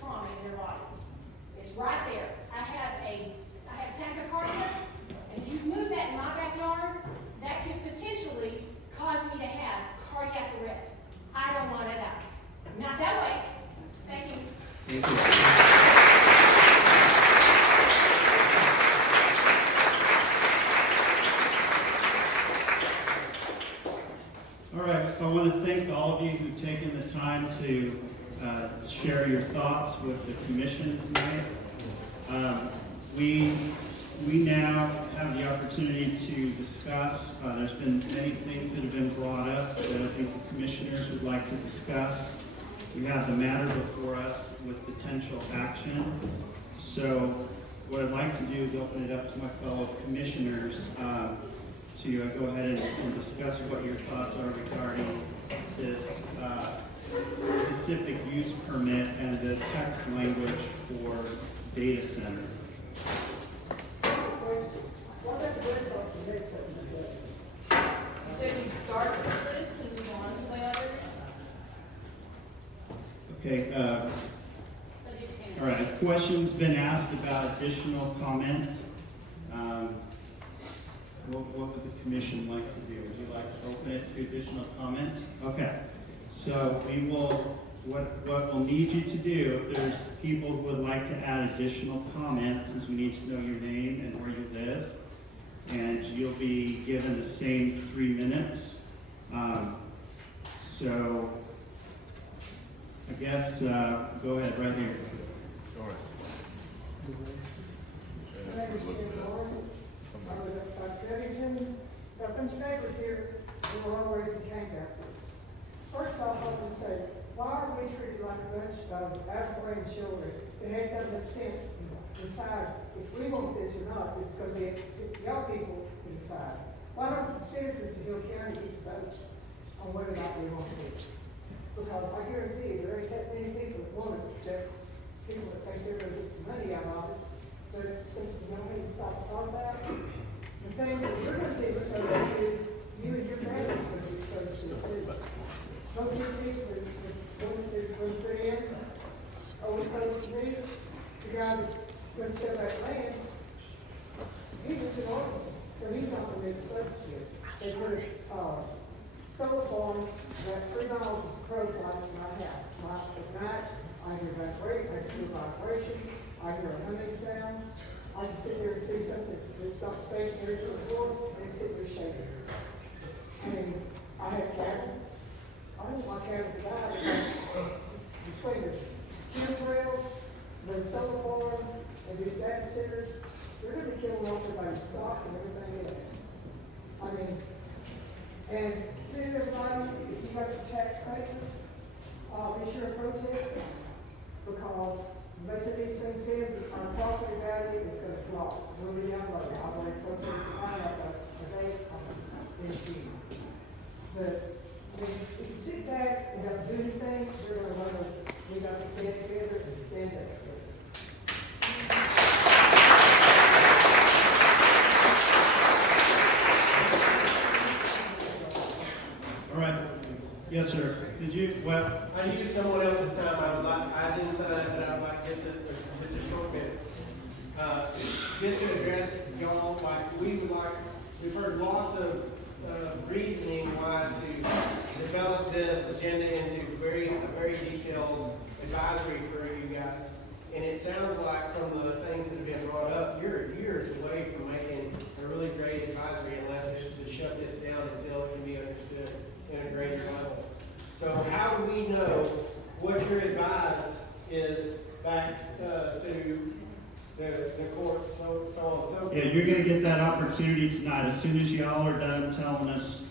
trauma in their bodies. It's right there. I have tachycardia, and if you move that in my backyard, that could potentially cause me to have cardiac arrest. I don't want it out. Not that way. Thank you. Thank you. All right, I want to thank all of you who've taken the time to share your thoughts with the commission tonight. We we now have the opportunity to discuss. There's been many things that have been brought up that I think the commissioners would like to discuss. We have the matter before us with potential action. So what I'd like to do is open it up to my fellow commissioners to go ahead and discuss what your thoughts are regarding this specific use permit and the text language for data center. You said you'd start with this and move on to the others? Okay, all right, a question's been asked about additional comment. What would the commission like to do? Would you like to open it to additional comment? Okay, so we will, what we'll need you to do, if there's people who would like to add additional comments, is we need to know your name and where you live. And you'll be given the same 3 minutes. So I guess, go ahead, right here. Bunch of neighbors here, we were always in came after us. First off, I want to say, why are we treated like a bunch of out-of-brain children that ain't got enough sense to decide if we want this or not? It's going to be y'all people to decide. Why don't the citizens of Hill County get to vote on whether or not we want this? Because I guarantee you, there ain't that many people that want it, except people that think they're going to get some money out of it. But since you know me, stop and talk about it. The thing that you're going to do is going to do, you and your parents are going to be exposed to it too. Most of these people that was put in, are we supposed to do? The guy that's going to sell that land, he was an orphan, so he's not going to be exposed to it. They put a solar farm about 3 miles of crow flies from my house. At night, I hear vibration, I hear vibration, I hear a humming sound. I can sit there and see something that's not stationary to the floor and sit there shaking. And I have cattle. I don't want my cattle to die because between the chemtrails, the solar farms, and these data centers, they're going to be killing off everybody's stock and everything else. I mean, and to everybody, if you got your tax papers, be sure to protest it because most of these things here, our property value is going to drop. We'll be down low. I've already protested to find out a date in June. But if you sit back and don't do anything, you're going to learn we got to stand together and stand up together. All right. Yes, sir. Did you, well, I used someone else's time, I didn't sign up, but I'd like just a short bit. Just to address y'all, we've heard lots of reasoning why to develop this agenda into a very detailed advisory for you guys. And it sounds like from the things that have been brought up, you're years away from making a really great advisory unless it's to shut this down until it can be understood in a greater level. So how do we know what your advice is back to the court, so on and so forth? yeah, you're gonna get that opportunity tonight. As soon as y'all are done telling us,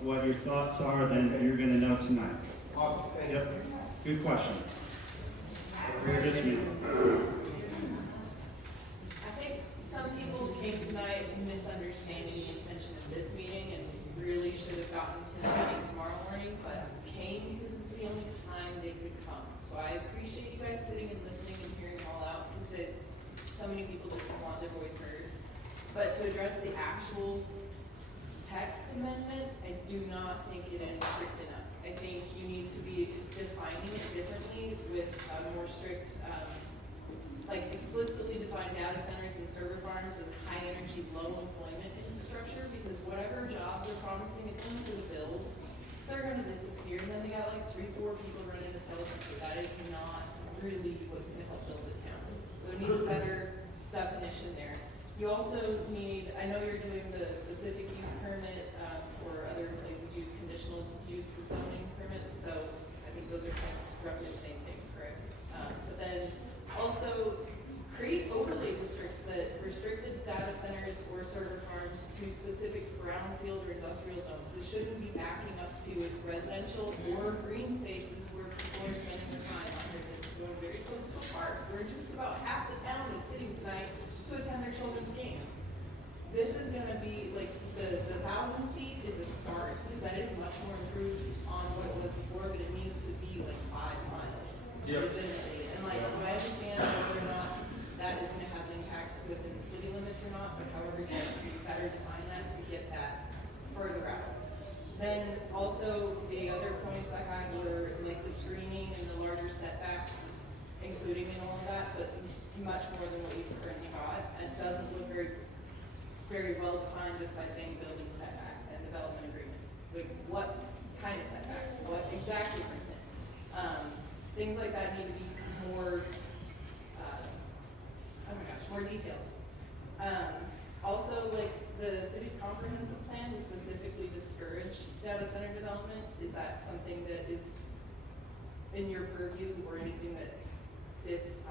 what your thoughts are, then you're gonna know tonight. Awesome, thank you. Yep, good question. We're just I think some people came tonight misunderstanding the intention of this meeting and really should have gotten to the meeting tomorrow morning, but came because it's the only time they could come. So I appreciate you guys sitting and listening and hearing all out because so many people just want their voice heard. But to address the actual text amendment, I do not think it is strict enough. I think you need to be defining it differently with a more strict, like explicitly define data centers and server farms as high energy, low employment infrastructure, because whatever jobs they're promising it's going to build, they're going to disappear, and then they got like 3-4 people running this helicopter. That is not really what's going to help build this town. So it needs a better definition there. You also need, I know you're doing the specific use permit, or other places use conditional use zoning permits, so I think those are kind of roughly the same thing, correct? But then also create overlay districts that restrict the brownfield or industrial zones. This shouldn't be backing up to residential or green spaces where people are spending their time under this. We're very close to a park, where just about half the town is sitting tonight to attend their children's games. This is gonna be, like, the 1,000 feet is a start, because that is much more improved on what it was before, but it needs to be like 5 miles. Yep. Legitimately, and like, so I understand whether or not that is gonna have an impact within the city limits or not, but however you guys can better define that to get that further out. Then also, the other points I had were like the screening and the larger setbacks, including in all of that, but much more than what you've currently got. It doesn't look very well defined just by saying building setbacks and development agreement. Like, what kind of setbacks, what exactly are it? Things like that need to be more, more detailed. Also, like, the city's comprehensive plan to specifically discourage data center development, is that something that is in your purview, or anything that this,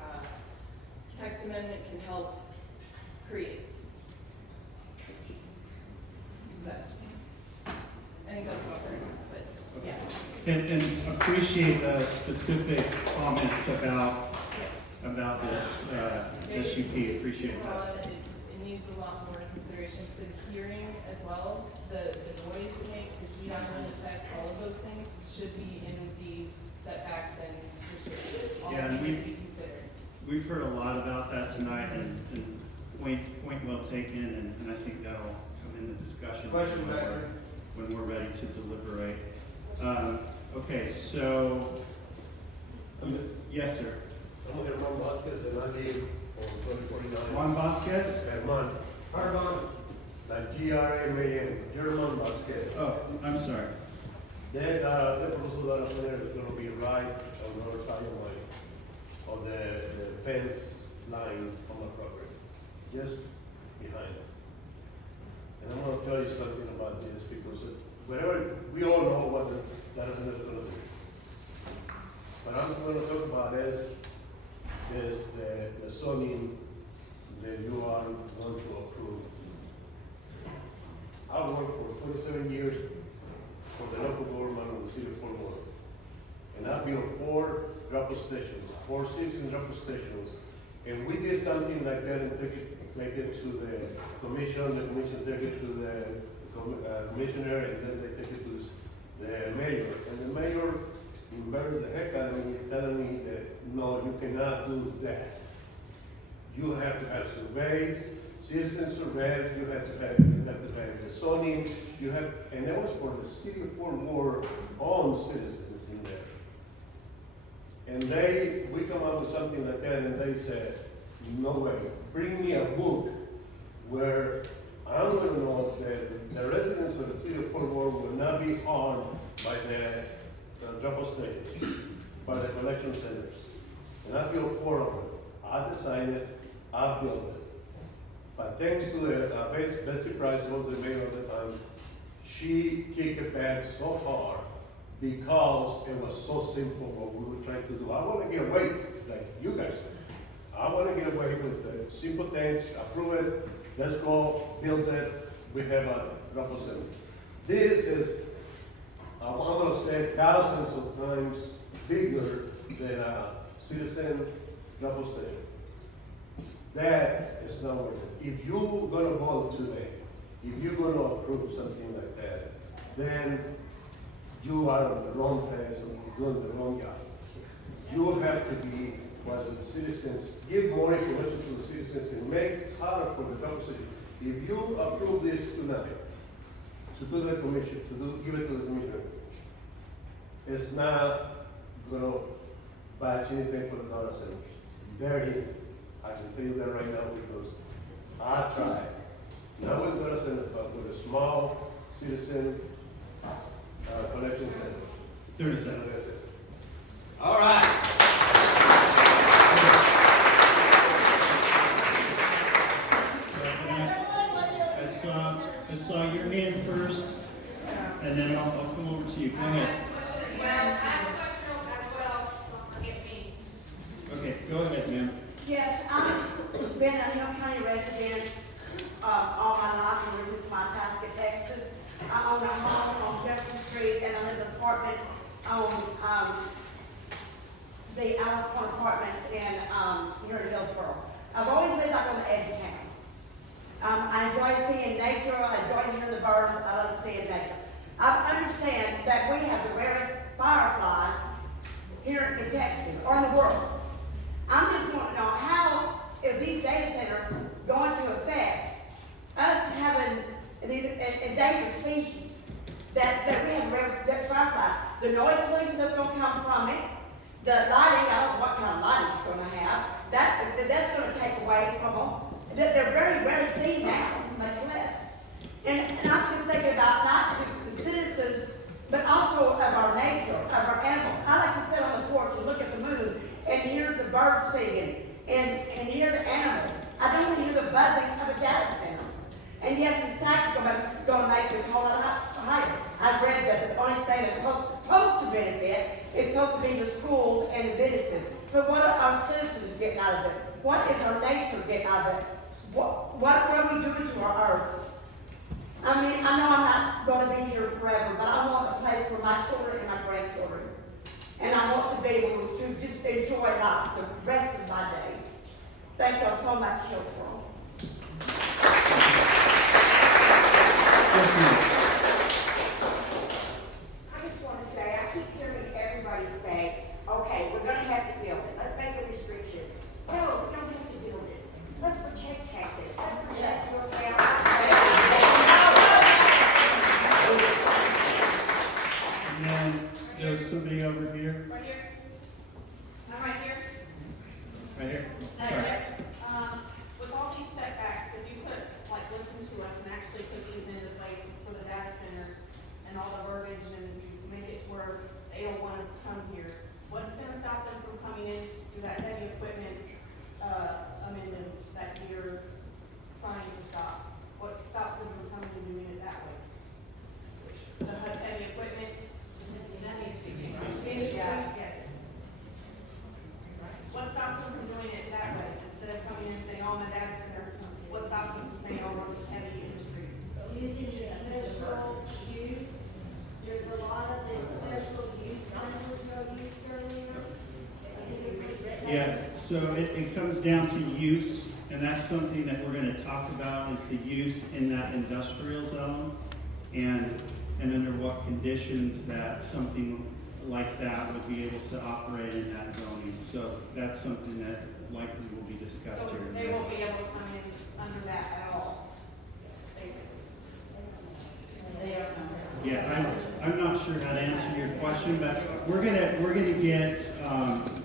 text amendment can help create? I think that's about right, but, yeah. And appreciate the specific comments about this, SUP, appreciate that. It needs a lot more consideration for the hearing as well, the noise it makes, the heat island effect, all of those things should be in these setbacks and restrictions, all Yeah, and need to be considered. We've heard a lot about that tonight, and point well taken, and I think that'll come into discussion when we're ready to deliberate. Okay, so, yes, sir. I'm Germán Vasquez, and I live on 1249. Juan Vasquez? Germán. Germán. Like G-R-M-A-N, Germán Vasquez. Oh, I'm sorry. Then, the proposal that I'm there is gonna be right on the other side of the fence line on the property, just behind it. And I'm gonna tell you something about this, because whatever, we all know what the data center is gonna do. But I'm gonna talk about is the zoning that you are going to approve. I worked for 27 years for the local government of the city of Fort Worth. And I've built 4 drop stations, 4 citizen drop stations. And we did something like that and take it to the commission take it to the commissioner, and then they take it to the mayor. And the mayor embarrassed the heck out of me, telling me that, no, you cannot do that. You have to have surveys, citizen surveys, you have to have the zoning, and that was for the city of Fort Worth own citizens in there. And we come up with something like that, and they said, no way, bring me a book where I'm going to know that the residents of the city of Fort Worth will not be harmed by the drop-off stations, by the collection centers. And I built 4 of them. I designed it, I built it. But thanks to the Betsy Price, who was the mayor at the time, she kicked it back so hard because it was so simple what we were trying to do. I want to get away, like you guys did. I want to get away with the simple things, approve it, let's go, build it, we have a drop-off center. This is, I'm going to say, thousands of times bigger than a citizen drop-off station. That is not worth it. If you're going to vote today, if you're going to approve something like that, then you are on the wrong path, and you're doing the wrong job. You have to be what the citizens, give more information to the citizens and make harder for the drop-off station. If you approve this tonight, to do the commission, give it to the commissioner, it's not gonna batch anything for the data centers. They're in. I can tell you that right now because I tried. Not with data centers, but with a small citizen collection center. 30 seconds. That's it. All right. I saw your hand first, and then I'll come over to you. Go ahead. Well, I have a question as well, forgive me. Okay, go ahead, ma'am. Yes, I've been a Hill County resident all my life, and moved to Itasca, Texas. the Alice Point apartment in, here in Hillsborough. I've always lived like on the edge of town. I enjoy seeing nature, I enjoy hearing the birds, I love seeing nature. I understand that we have the rarest firefly here in Texas, or in the world. I'm just wanting to know how, if these data centers going to affect us having these endangered species, that we have rare firefly. The noise pollution that's gonna come from it, the lighting, I don't know what kind of lighting it's gonna have, that's gonna take away from them. They're very rarely seen now, much less. And I'm just thinking about not just the citizens, but also of our nature, of our animals. I like to sit on the porch and look at the moon and hear the birds singing and hear the animals. I don't want to hear the buzzing of a data center. And yes, these taxes are gonna make this whole lot higher. I've read that the only thing that's supposed to benefit is supposed to be the schools and the businesses. But what are our citizens getting out of it? What is our nature getting out of it? What are we doing to our earth? I mean, I know I'm not going to be here forever, but I want a place for my children and my grandchildren. And I want to be able to just enjoy life the rest of my days. Thank y'all so much, Hillsborough. Yes, ma'am. I just want to say, I keep hearing everybody say, okay, we're gonna have to build it, let's make the restrictions. No, we don't have to build it. Let's protect Texas, let's protect your And then there's somebody over here. Right here? I'm right here. Right here. Yes. Sorry. With all these setbacks, if you put, like, listen to us and actually put these into place for the data centers and all the verbiage and you make it to where they don't want to come here, what's gonna stop them from coming in to that heavy equipment, amendment that you're trying to stop? What stops them from coming and doing it that way? The heavy equipment? That needs to be changed. Yeah, yes. What stops them from doing it that way, instead of coming in and saying, oh, my data centers, what stops them from saying, oh, we're just heavy industries? Using the special use, there's a lot of the special use language you used earlier. Yeah, so it comes down to use, and that's something that we're gonna talk about, is the use in that industrial zone, and under what conditions that something like that would be able to operate in that zoning. So that's something that likely will be discussed So here. they won't be able to come in under that at all, basically. They don't know. Yeah, I'm not sure how to answer your question, but we're gonna get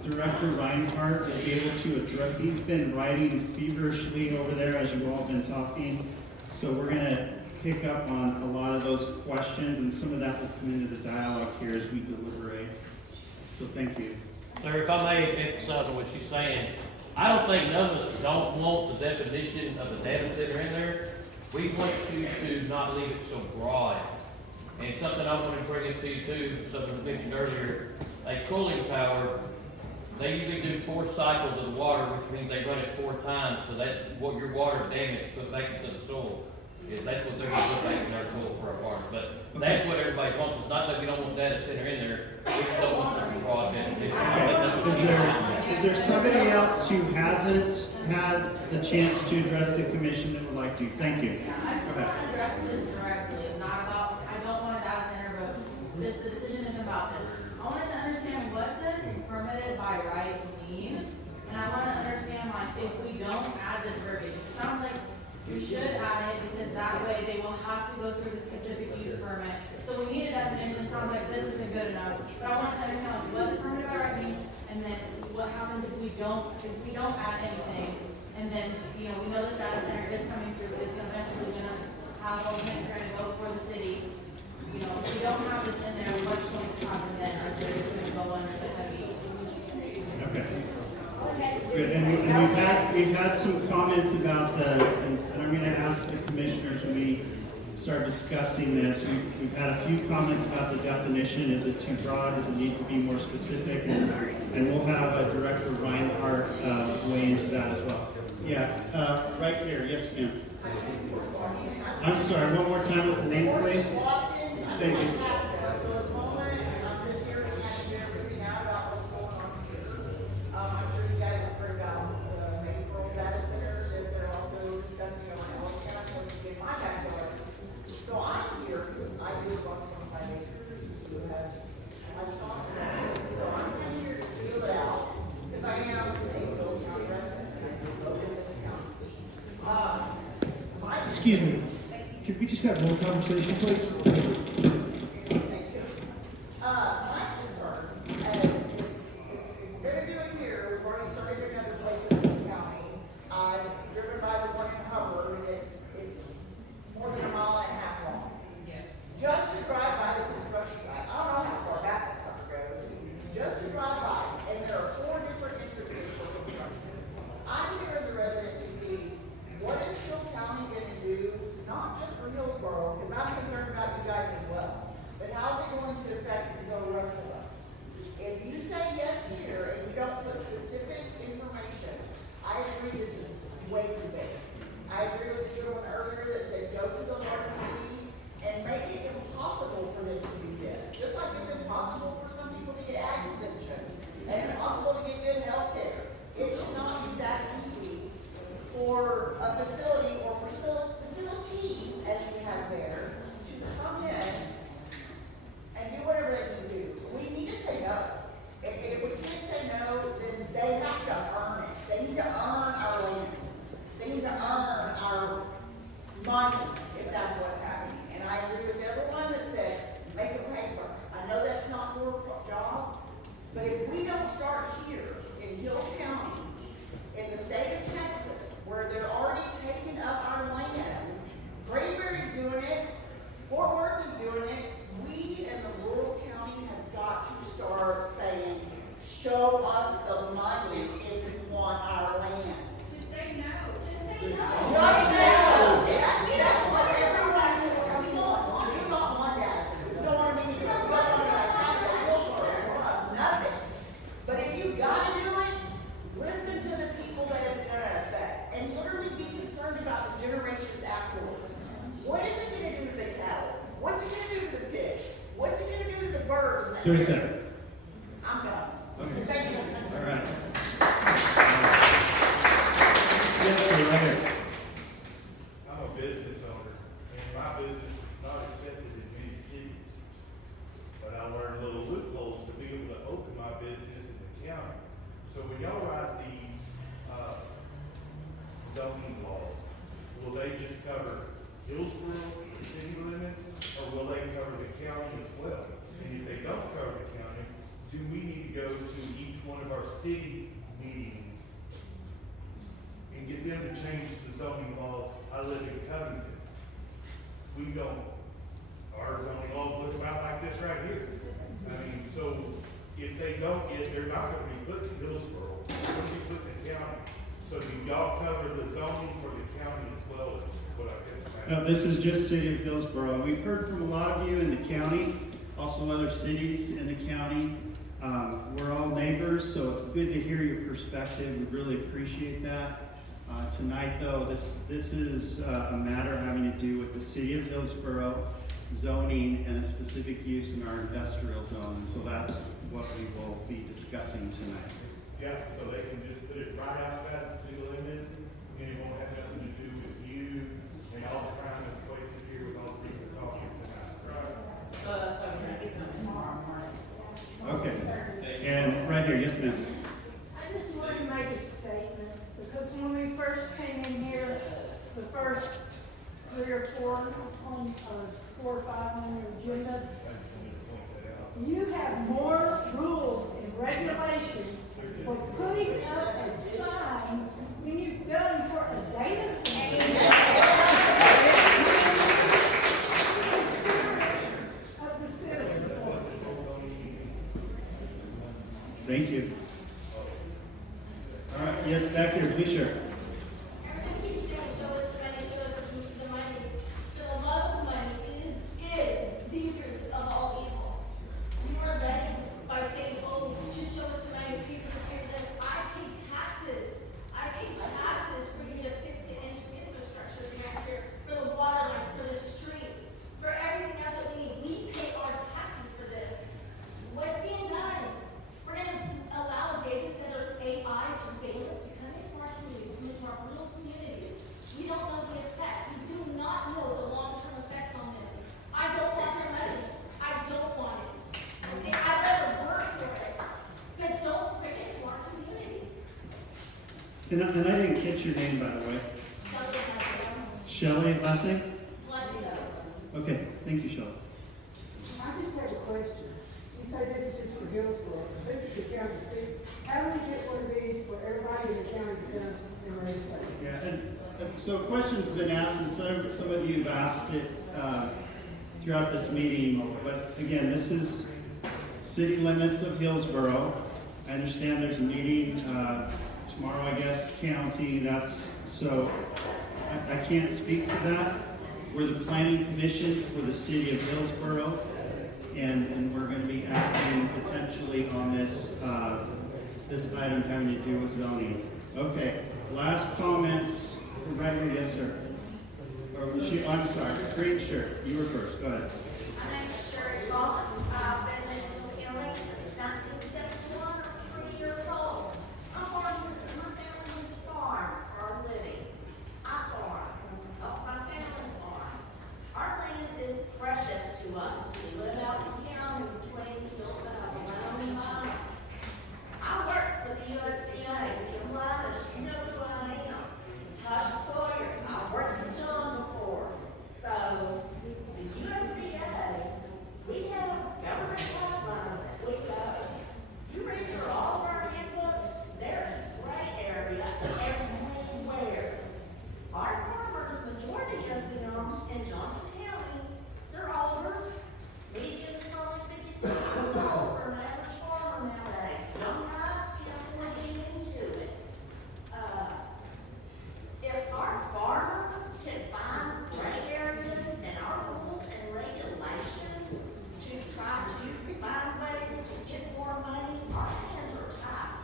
Director Reinhardt to be able to address. He's been writing feverishly over there as you've all been talking. So we're gonna pick up on a lot of those questions, and some of that will come into the dialogue here as we deliberate. So thank you. Sir, if I may emphasize on what she's saying, I don't think none of us don't want the definition of the data center in there. We want you to not leave it so broad. And something I want to bring it to you too, something I mentioned earlier, a cooling tower, they usually do 4 cycles of the water, which means they run it 4 times, so that's what your water damage put back into the soil. That's what they're gonna put back in their soil for a farm, but that's what everybody wants. It's not that we don't want data center in there, we just don't want some broad definition. I think that's what Okay. Is there somebody else who hasn't had the chance to address the commission that would like to? Thank you. I just Okay. want to address this directly, not about, I don't want a data center, but the decision isn't about this. I wanted to understand what does permitted by right mean? And I want to understand, like, if we don't add this verbiage, it sounds like we should add it, because that way they will have to go through the specific use permit. So we need a definition, it sounds like this isn't good enough, but I want to understand, like, what does permitted by right mean? And then what happens if we don't add anything? And then, you know, we know this data center is coming through, it's gonna eventually have a things trying to go for the city. You know, if we don't have this in there, what's going to happen then? Are they just gonna go under the heavy? Okay. Good, and we've had some comments about and I'm gonna ask the commissioners when we start discussing this, we've had a few comments about the definition. Is it too broad? Does it need to be more specific? And we'll have Director Reinhardt weigh into that as well. Yeah, right here, yes ma'am. I'm sorry, one more time with the name, please. Thank you. Excuse me, could we just have more conversation, please? My concern, as we're gonna do it here, we've already started doing other places in the county. I've driven by the one in Hubbard, and it's more than a mile and a half long. Yes. Just to drive by the construction site, I don't know how far back that sucker goes, just to drive by, and there are 4 different entrances for construction. I'm here as a resident to see, what is Hill County gonna do, not just for Hillsborough, because I'm concerned about you guys as well, but how's it going to affect the rest of us? If you say yes here, and you don't put specific information, I agree this is way too big. I agree with the gentleman earlier that said, go to the larger cities and make it impossible for them to do this. Just like it's impossible for some people to get ag exemptions, and impossible to get good health care. It should not be that easy for a facility or facilities, as you have there, to come in and do whatever they can do. We need to say no. If we can't say no, then they have to earn it. They need to earn our land. They need to earn our money, if that's what's happening. And I agree with everyone that said, make a paper. I know that's not your job, but if we don't start here in Hill County, in the state of Texas, where they're already taking up our land, Grayberry's doing it, Fort Worth is doing it, we in the rural county have got to start saying, show us the money if you want our land. Just say no. Just say no. Just say no. That's what everyone is, we do not want data centers. We don't want to be, we don't want to be like Pasco Hillsborough, we want nothing. But if you gotta do it, listen to the people that it's gonna affect, and literally be concerned about the generations afterwards. What is it gonna do to the cattle? What's it gonna do to the fish? What's it gonna do to the birds? 30 seconds. I'm done. Okay. Thank you. All right. Yes, sir, right here. I'm a business owner, and my business is not accepted in many cities. But I learned little loopholes to be able to open my business in the county. So when y'all write these, zoning laws, will they just cover Hillsborough, the city limits, or will they cover the county as well? And if they don't cover the county, do we need to go to each one of our city meetings and get them to change the zoning laws? I live in Covington. We don't, our zoning laws look about like this right here. I mean, so if they don't get, they're not gonna be put to Hillsborough, they're gonna be put to county. So do y'all cover the zoning for the county as well as what I guess? No, this is just City of Hillsborough. We've heard from a lot of you in the county, also other cities in the county. We're all neighbors, so it's good to hear your perspective. We really appreciate that. Tonight, though, this is a matter having to do with the City of Hillsborough zoning and a specific use in our industrial zone. So that's what we will be discussing tonight. Yeah, so they can just put it right outside the city limits, and it won't have nothing to do with you and all the time that's wasted here with all the people talking tonight, right? Okay. And right here, yes, ma'am. I just want to make a statement, because when we first came in here, the first 3 or 4 on, 4 or 5 on your agenda, you have more rules and regulations for putting up a sign than you've done for a data center. Of the citizens. Thank you. All right, yes, back here, please, sir. Everything keeps saying, show us the money. The love of money is the root of all evil. We were led by saying, oh, just show us the money, people just hear this. I pay taxes. I pay taxes for you to fix the infrastructure around here, for the water lines, for the streets, for everything else that we need. We pay our taxes for this. What's being done? We're gonna allow data centers, AI surveillance to come into our communities, come into our little communities. We don't know the effects. We do not know the long-term effects on this. I don't want their money. I don't want it. Okay, I'd rather work for it, but don't bring it to our community. And I didn't catch your name, by the way. Shelley Hazel. Shelley Lessing? Bledsoe. Okay, thank you, Shelley. I just have a question. You say this is just for Hillsborough, this is the county seat. How do we get one of these for everybody in the county to come and raise funds? Yeah, and so a question's been asked, and some of you have asked it throughout this meeting, but again, this is city limits of Hillsborough. I understand there's a meeting tomorrow, I guess, county, so I can't speak to that. We're the planning commission for the city of Hillsborough, and we're gonna be acting potentially on this item having to do with zoning. Okay, last comments, right here, yes, sir. I'm sorry, green shirt, you were first, go ahead. My name is Sherry Thomas. I've been in Hill County since 1971. I was 3 years old. My family's farm for a living. I farm. Help my family farm. Our land is precious to us. We live out in the county between Hillsborough and Mount. I work for the USDA. Tim Linus, you know who I am. Tasha Sawyer. I worked for John before. So, the USDA, we have government guidelines that we go. You read through all of our handbooks, there is gray area everywhere. Our farmers, majority of them in Johnson County, they're older. Median's probably 56 years old for an average farmer nowadays. Young guys can't afford to get into it. If our farmers can find gray areas in our rules and regulations to try to find ways to get more money, our hands are tied.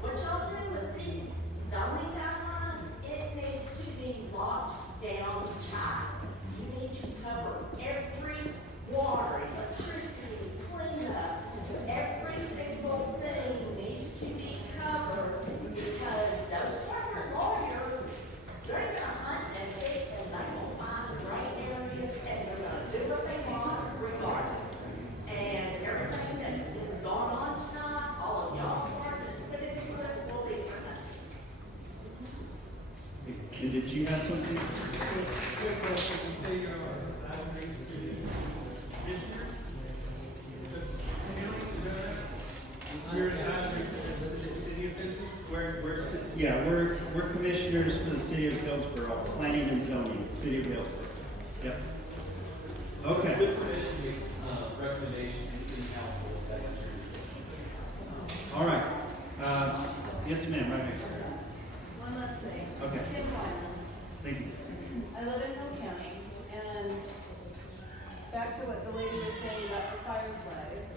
What y'all do with these zoning guidelines, it needs to be locked down tight. You need to cover every water, electricity, cleanup, every single thing needs to be covered because those corporate lawyers, they're gonna hunt and pick and they will find gray areas and they're gonna do what they want regardless. And everything that is going on tonight, all of y'all's work is put into it will be for nothing. And did you have something? Yeah, we're commissioners for the city of Hillsborough, planning and zoning, city of Hillsborough. Yep. Okay. This commission makes recommendations to the city council if that's your. All right. Yes, ma'am, right here. One last thing. Okay. Kim Wyman. Thank you. I live in Hill County, and back to what the lady was saying about the fireflies,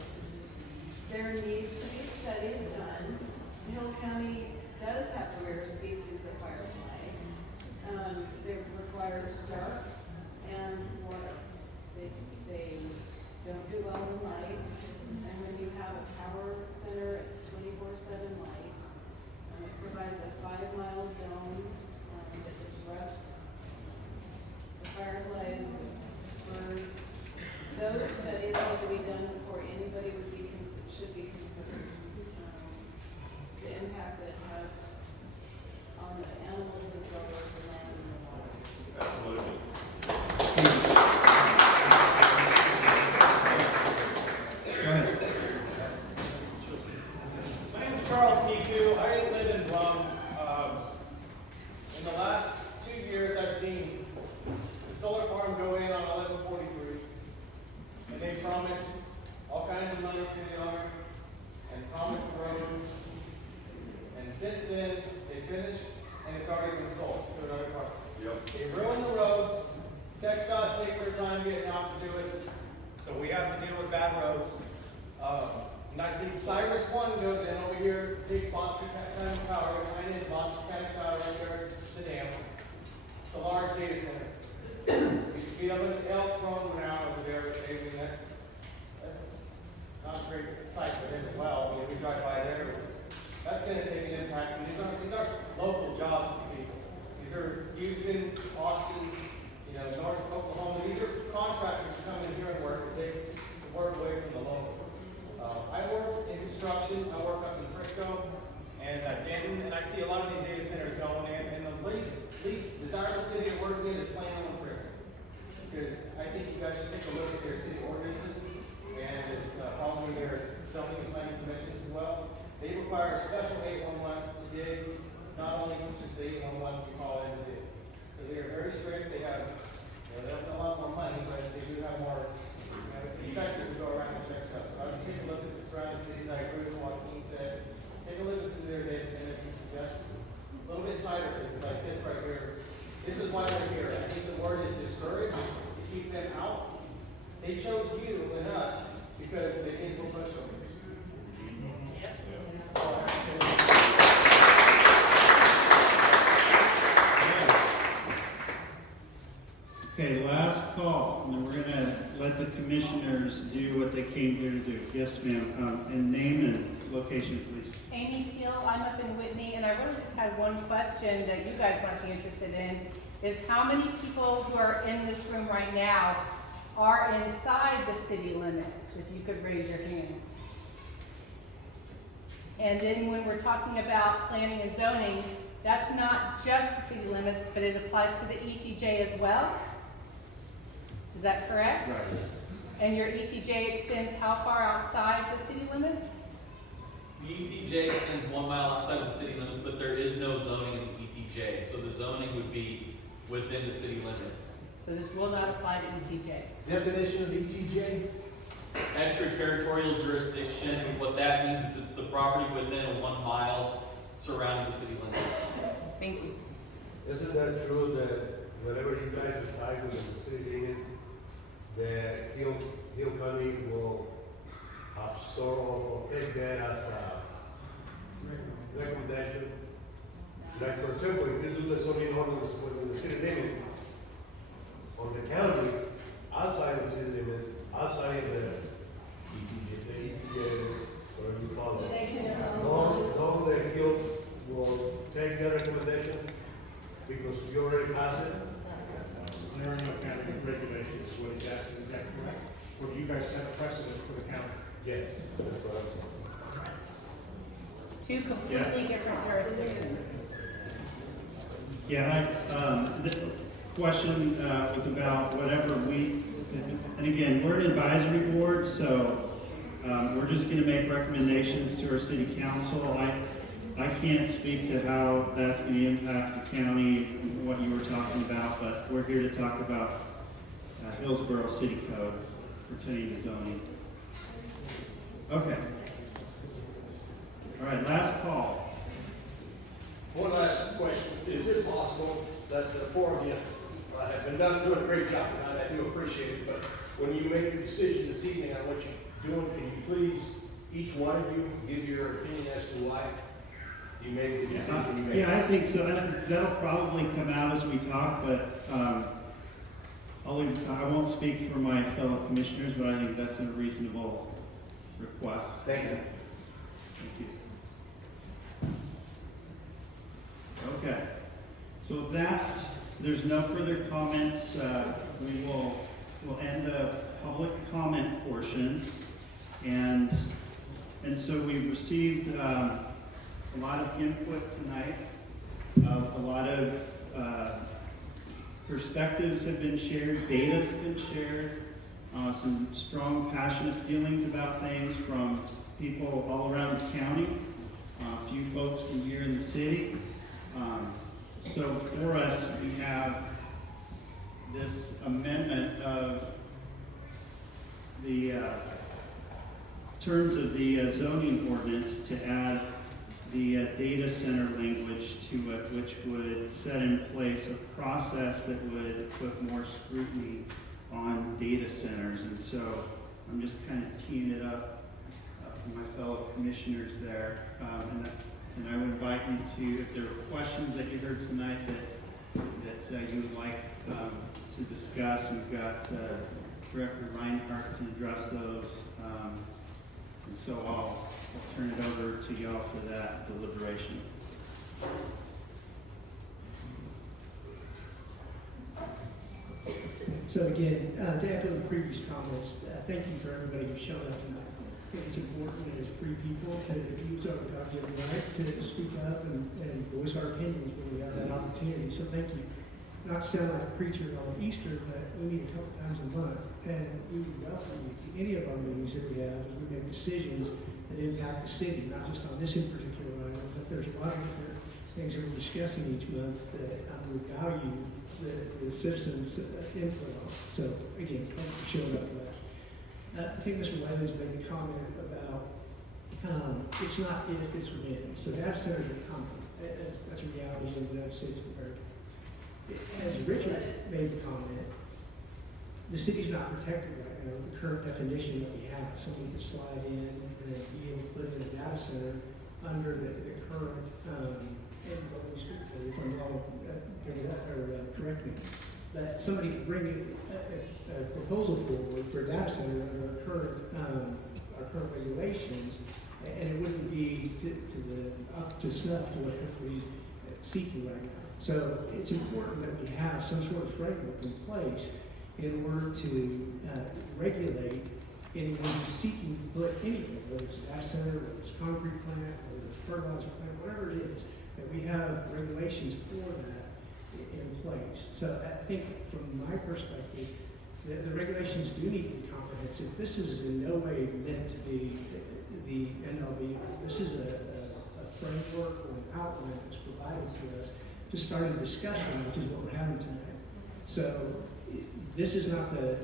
there need to be studies done. Hill County does have rare species of firefly. They require dark and water. They don't do well in light, and when you have a power center, it's 24/7 light. It provides a 5-mile dome that disrupts the fireflies, birds. Those studies need to be done before anybody should be considered. The impact that it has on the animals as well as the land and the water. Absolutely. Go ahead. My name is Charles Kiku. I live in Blum. In the last 2 years, I've seen the solar farm go in on 1143, and they promised all kinds of money to the owner and promised roads. And since then, they finished, and it's already been sold to another party. They ruined the roads. TxDOT takes their time getting out to do it, so we have to deal with bad roads. And I see Cyrus One goes in over here, takes Boston County Power, goes right into Boston County Power right there, the dam. It's a large data center. Used to be a bunch of elk roaming around over there, but maybe that's not a great site for them as well. I mean, we drive by there. That's gonna take an impact. And these aren't local jobs for people. These are Houston, Austin, North Oklahoma. These are contractors who come in here and work, take the work away from the local. I work in construction. I work up in Frisco and Denton, and I see a lot of these data centers going in, and the least least desirable city to work in is Plano and Frisco. Because I think you guys should take a look at their city ordinances, and it's probably their zoning and planning commissions as well. They require a special 811 to dig, not only just the 811 you call in to dig. So they are very strict, they have, they don't have a lot more money, but they do have more, inspectors who go around and check stuff. So I would take a look at the surrounding cities, I agree with what Joaquin said. Take a look at some of their data centers and suggest a little bit insider business like this right here. This is why they're here. I think the word is discouraged to keep them out. They chose you and us because they think we're pushovers. Okay, last call, and then we're gonna let the commissioners do what they came here to do. Yes, ma'am, and name and location, please. Amy Teal, I'm up in Whitney, and I really just had one question that you guys might be interested in, is how many people who are in this room right now are inside the city limits? If you could raise your hand. And then when we're talking about planning and zoning, that's not just the city limits, but it applies to the ETJ as well? Is that correct? Right. And your ETJ extends how far outside the city limits? The ETJ extends 1 mile outside of the city limits, but there is no zoning in the ETJ, so the zoning would be within the city limits. So this will not apply to ETJ. Definition of ETJ? Extraterritorial jurisdiction, what that means is it's the property within a 1 mile surrounding the city limits. Thank you. Isn't that true that whatever you guys decide with the city limit, that Hill County will absorb or take that as a recommendation? Like, for example, if you do the zoning ordinance within the city limits, on the county, outside the city limits, outside of the ETJ, whatever you call it, no, the Hill will take that recommendation because you already passed it? There are no county regulations, is what he's asking, is that correct? Or do you guys set a precedent for the county? Yes, that's what I'm saying. Two completely different jurisdictions. Yeah, the question was about whatever and again, we're an advisory board, so we're just gonna make recommendations to our city council. I can't speak to how that's gonna impact the county, what you were talking about, but we're here to talk about Hillsborough City Code pertaining to zoning. Okay. All right, last call. One last question. Is it possible that the four of you have been doing a great job tonight? I do appreciate it, but when you make your decision this evening on what you're doing, can you please, each one of you, give your opinion as to why you made the decision you made? Yeah, I think so. That'll probably come out as we talk, but I won't speak for my fellow commissioners, but I think that's a reasonable request. Thank you. Thank you. Okay, so with that, there's no further comments. We'll end the public comment portion. And so we've received a lot of input tonight. A lot of perspectives have been shared, data has been shared, some strong, passionate feelings about things from people all around the county, a few folks from here in the city. So for us, we have this amendment of the terms of the zoning ordinance to add the data center language to it, which would set in place a process that would put more scrutiny on data centers. And so I'm just kind of teeing it up for my fellow commissioners there. And I would invite you to, if there are questions that you heard tonight that you would like to discuss, we've got Director Reinhardt can address those. And so I'll turn it over to y'all for that deliberation. So again, to echo the previous comments, thank you for everybody who's shown up tonight. I think it's important as free people to use our God-given right to to speak up and voice our opinions when we have that opportunity, so thank you. Not to sound like a preacher on Easter, but we meet a couple times a month, and we would welcome you to any of our meetings that we have as we make decisions that impact the city, not just on this in particular item, but there's a lot of different things that we're discussing each month that we value the citizens' input on. So again, thank you for showing up for that. I think Mr. Wiley's made a comment about it's not if, it's when. So data centers are coming. That's a reality in the United States of America. As Richard made the comment, the city's not protected right now with the current definition that we have. Somebody could slide in and be able to put in a data center under the current, if I'm wrong, bring it up or correct me. But somebody could bring a proposal forward for a data center under our current regulations, and it wouldn't be up to snuff to what everybody's seeking right now. So it's important that we have some sort of framework in place in order to regulate anyone who's seeking to put anything, whether it's a data center, whether it's a concrete plant, whether it's a fertilizer plant, whatever it is, that we have regulations for that in place. So I think from my perspective, the regulations do need to be comprehensive. This is in no way meant to be the NLB. This is a framework or an outline that's provided to us to start a discussion, which is what we're having tonight. So this is not the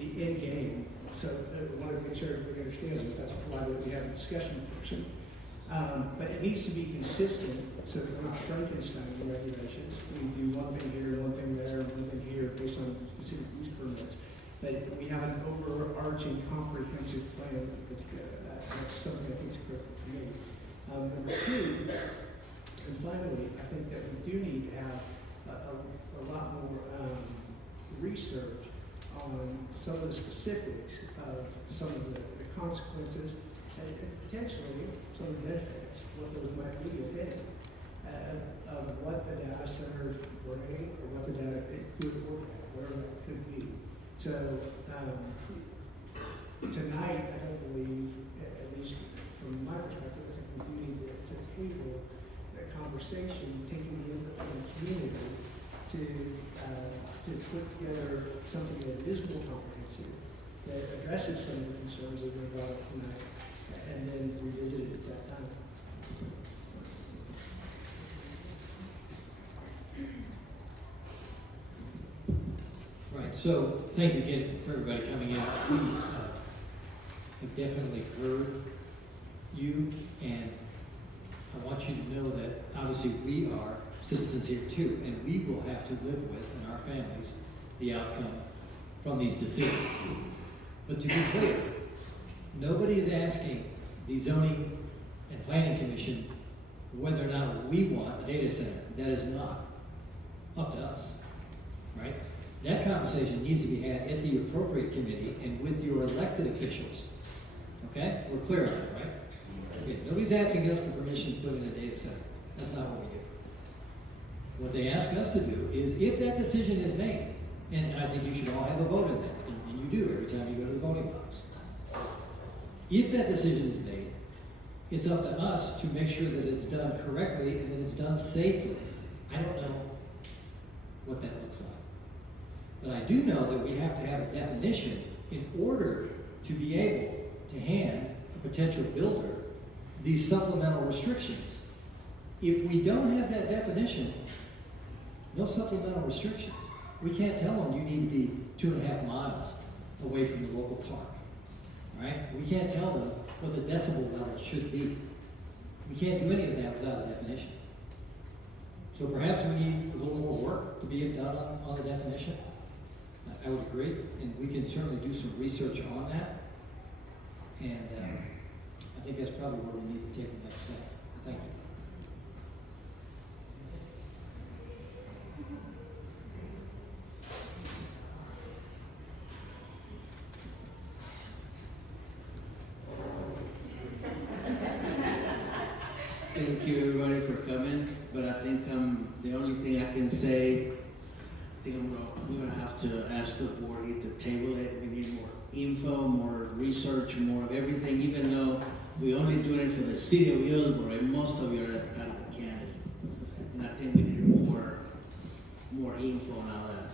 end game. So I want to make sure everybody understands that that's why we have a discussion portion. But it needs to be consistent so that we're not Frankenstein in regulations. We do one thing here, one thing there, one thing here based on specific use permits. But we have an overarching comprehensive plan that's something I think is critical to me. Number two, and finally, I think that we do need to have a lot more research on some of the specifics of some of the consequences and potentially some of the benefits, what those might be, if any, of what the data center bring or what the data it could work at, whatever it could be. So tonight, I don't believe, at least from my perspective, I think we need to table that conversation, taking the input from the community to put together something that is more comprehensive, that addresses some of the concerns that were brought up tonight, and then revisit it at that time. Right, so thank you again for everybody coming out. We have definitely heard you, and I want you to know that obviously we are citizens here too, and we will have to live with, and our families, the outcome from these decisions. But to be clear, nobody is asking the Zoning and Planning Commission whether or not we want a data center. That is not up to us, right? That conversation needs to be had at the appropriate committee and with your elected officials. Okay? We're clear on that, right? Okay. Nobody's asking us for permission to put in a data center. That's not what we do. What they ask us to do is, if that decision is made, and I think you should all have a vote in that, and you do every time you go to the voting box. If that decision is made, it's up to us to make sure that it's done correctly and that it's done safely. I don't know what that looks like. But I do know that we have to have a definition in order to be able to hand a potential builder these supplemental restrictions. If we don't have that definition, no supplemental restrictions. We can't tell them you need to be 2.5 miles away from the local park, right? We can't tell them what the decibel level should be. We can't do any of that without a definition. So perhaps we need a little more work to be done on the definition. I would agree, and we can certainly do some research on that. And I think that's probably where we need to take the next step. Thank you. Thank you everybody for coming, but I think the only thing I can say, I think we're gonna have to ask the board to table it. We need more info, more research, more of everything, even though we only doing it for the city of Hillsborough, and most of you are out of the county. And I think we need more info on all that.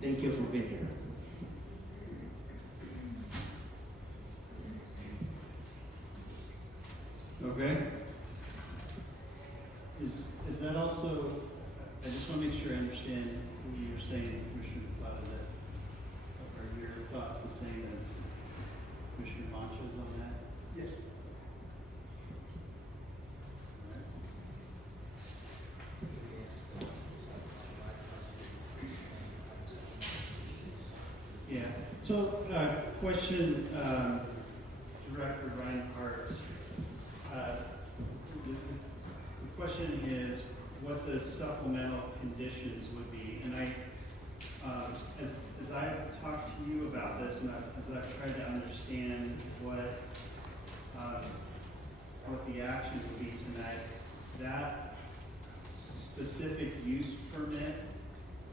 Thank you for being here. Okay. Is that also, I just want to make sure I understand what you're saying, Commissioner Plata, that, are your thoughts the same as Commissioner Mancha's on that? Yes. Yeah, so, question, Director Reinhardt. The question is what the supplemental conditions would be, and as I've talked to you about this, and as I've tried to understand what the action would be tonight, that specific use permit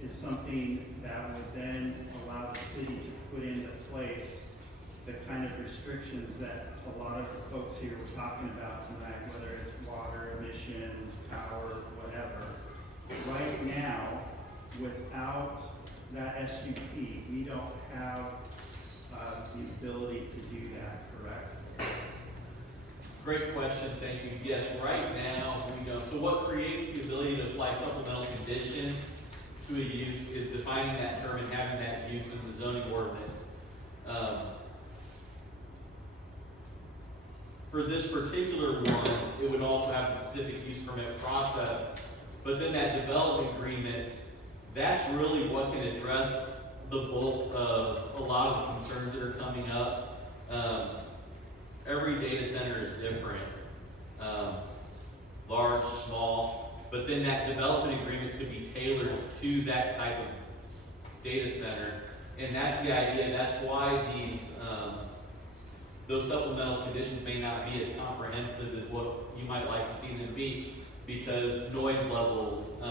is something that would then allow the city to put into place the kind of restrictions that a lot of the folks here were talking about tonight, whether it's water, emissions, power, whatever. Right now, without that SUP, we don't have the ability to do that, correct? Great question, thank you. Yes, right now, we don't. So what creates the ability to apply supplemental conditions to a use is defining that term and having that use in the zoning ordinance. For this particular one, it would also have a specific use permit process, but then that development agreement, that's really what can address the bulk of a lot of the concerns that are coming up. Every data center is different, large, small, but then that development agreement could be tailored to that type of data center. And that's the idea, that's why these, those supplemental conditions may not be as comprehensive as what you might like to see them be, because noise levels,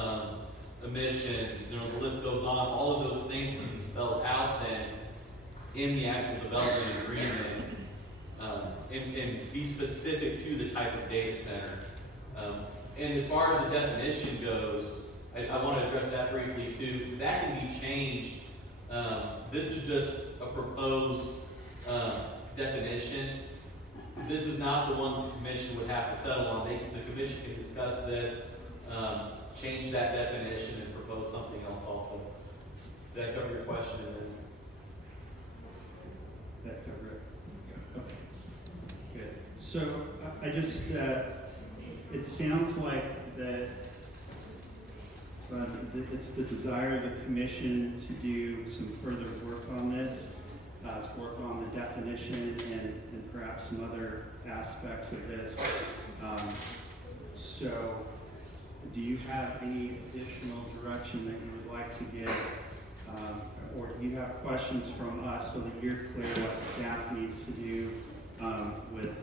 emissions, the list goes on, all of those things can be spelled out then in the actual development agreement, and be specific to the type of data center. And as far as the definition goes, I want to address that briefly too. That can be changed. This is just a proposed definition. This is not the one the commission would have to settle on. The commission can discuss this, change that definition, and propose something else also. Did that cover your question? And then That cover it? Okay. Good. So I just, it sounds like that it's the desire of the commission to do some further work on this, to work on the definition and perhaps some other aspects of this. So do you have any additional direction that you would like to give? Or do you have questions from us so that you're clear what staff needs to do with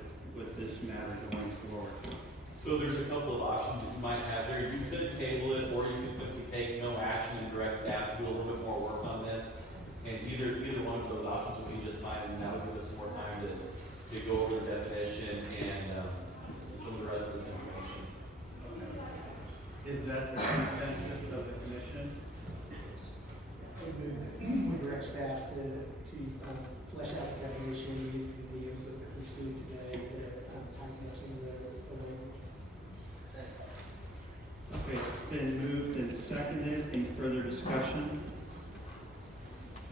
this matter going forward? So there's a couple of options that you might have there. You could table it, or you can simply take no action and direct staff to do a little bit more work on this. And either one of those options would be just fine, and that would give us some more time to go over the definition and some of the rest of this information. Is that the consensus of the commission? We direct staff to flesh out the definition, the input that we see today, time lapsing the language. Okay, it's been moved and seconded. Any further discussion?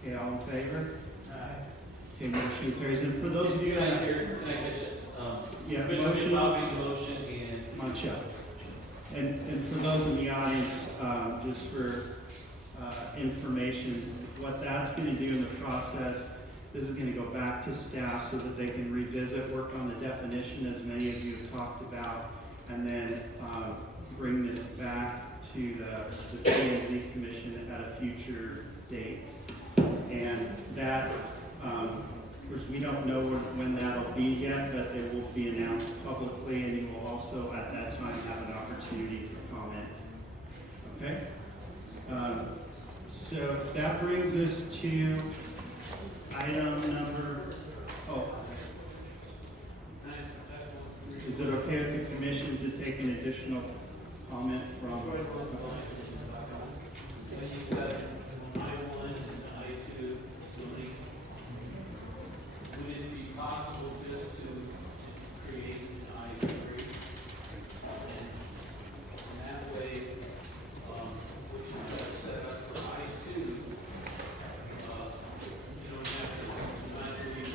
Okay, all in favor? Okay, motion carries. And for those of you Can I that catch it? Yeah, Commissioner motion. Bobby's motion and Mancha. And for those in the audience, just for information, what that's going to do in the process, this is going to go back to staff so that they can revisit, work on the definition, as many of you have talked about, and then bring this back to the P&Z Commission at a future date. And that, of course, we don't know when that'll be yet, but it will be announced publicly, and you will also at that time have an opportunity to comment. Okay? So that brings us to item number, Is it okay with the commission to take an additional comment from? So you've got I-1 and I-2 zoning. Would it be possible just to create an I-3? And that way, what you have set up for I-2, you don't have to design where you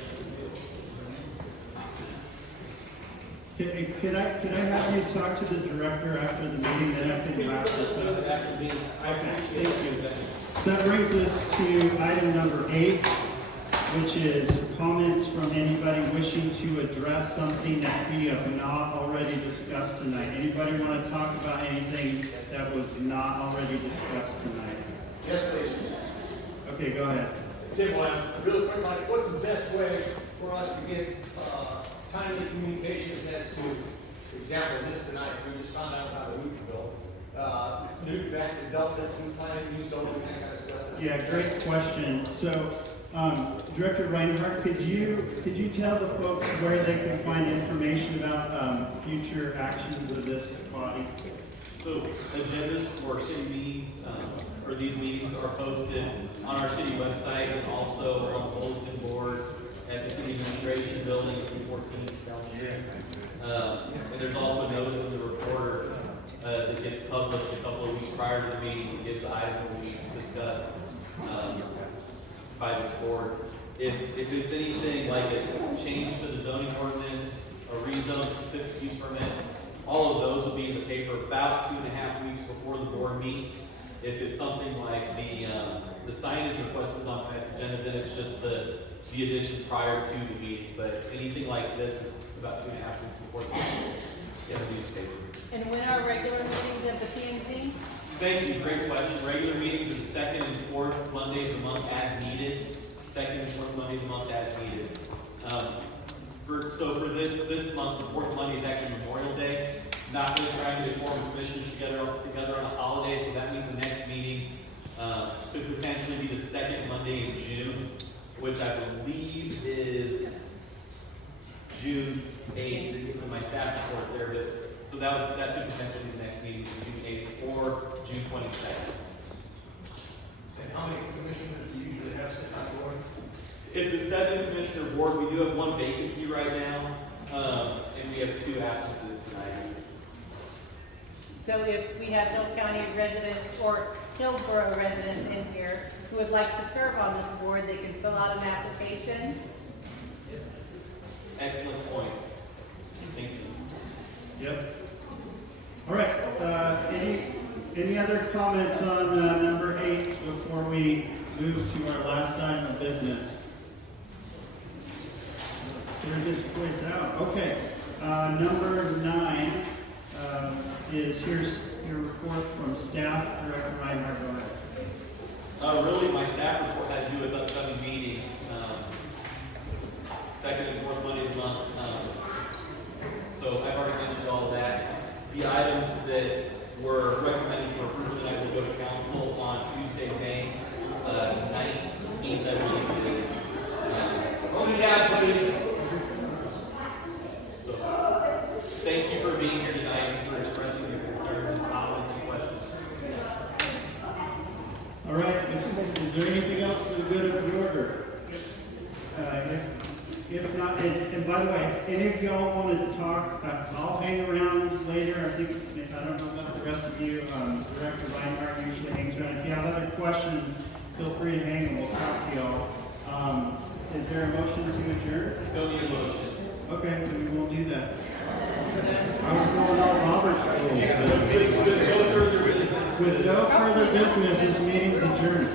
Could I have you talk to the director after the meeting, then I can wrap this up? Okay, thank you. So that brings us to item number 8, which is comments from anybody wishing to address something that we have not already discussed tonight. Anybody want to talk about anything that was not already discussed tonight? Yes, please. Okay, go ahead. Tim, real quick, like, what's the best way for us to get, timely communications as to, for example, this tonight, we just found out about the Newton bill. New back developments, new planning, new zoning, that kind of stuff. Yeah, great question. So, Director Reinhardt, could you tell the folks where they can find information about future actions of this body? So agendas for city meetings, or these meetings are posted on our city website and also on the bulletin board at the city administration building at 214 down here. And there's also a notice in the reporter that gets published a couple of weeks prior to the meeting that gives the items that we discussed by this board. If it's anything like a change to the zoning ordinance, a rezone specific use permit, all of those will be in the paper about 2.5 weeks before the board meets. If it's something like the signage request was on tonight's agenda, then it's just the addition prior to the meeting. But anything like this is about 2.5 weeks before the newspaper. And when are regular meetings at the PNC? Thank you, great question. Regular meetings are the second and fourth Monday of the month as needed. Second and fourth Monday of the month as needed. So for this month, the fourth Monday is actually Memorial Day. Not really trying to get four commissioners together on a holiday, so that means the next meeting could potentially be the second Monday in June, which I believe is June 8th, in my staff report there, but, so that could potentially be the next meeting, June 8th or June 22nd. And how many commissioners do you usually have sitting on board? It's a 7-commissioner board. We do have one vacancy right now, and we have 2 absences tonight. So if we have Hill County residents or Hillsborough residents in here who would like to serve on this board, they can fill out an application. Excellent point. Thank you. Yep. All right, any other comments on number 8 before we move to our last item of business? Clear this place out. Okay, number 9 is here's your report from staff. Director Reinhardt, go ahead. Really, my staff report had to do with upcoming meetings, second and fourth Monday of the month. So I've already mentioned all of that. The items that were recommended for approval tonight will go to council on Tuesday, May 19th, I believe it is. Hold it down, please. So, thank you for being here tonight and for expressing your concerns and comments and questions. All right, is there anything else for the good of the order? If not, and by the way, if any of y'all want to talk, I'll hang around later. I don't know about the rest of you. Director Reinhardt usually hangs around. If you have other questions, feel free to hang and we'll talk to y'all. Is there a motion to adjourn? Go need a motion. Okay, then we won't do that. I was going all Robert's rules. With no further business, this meeting's adjourned.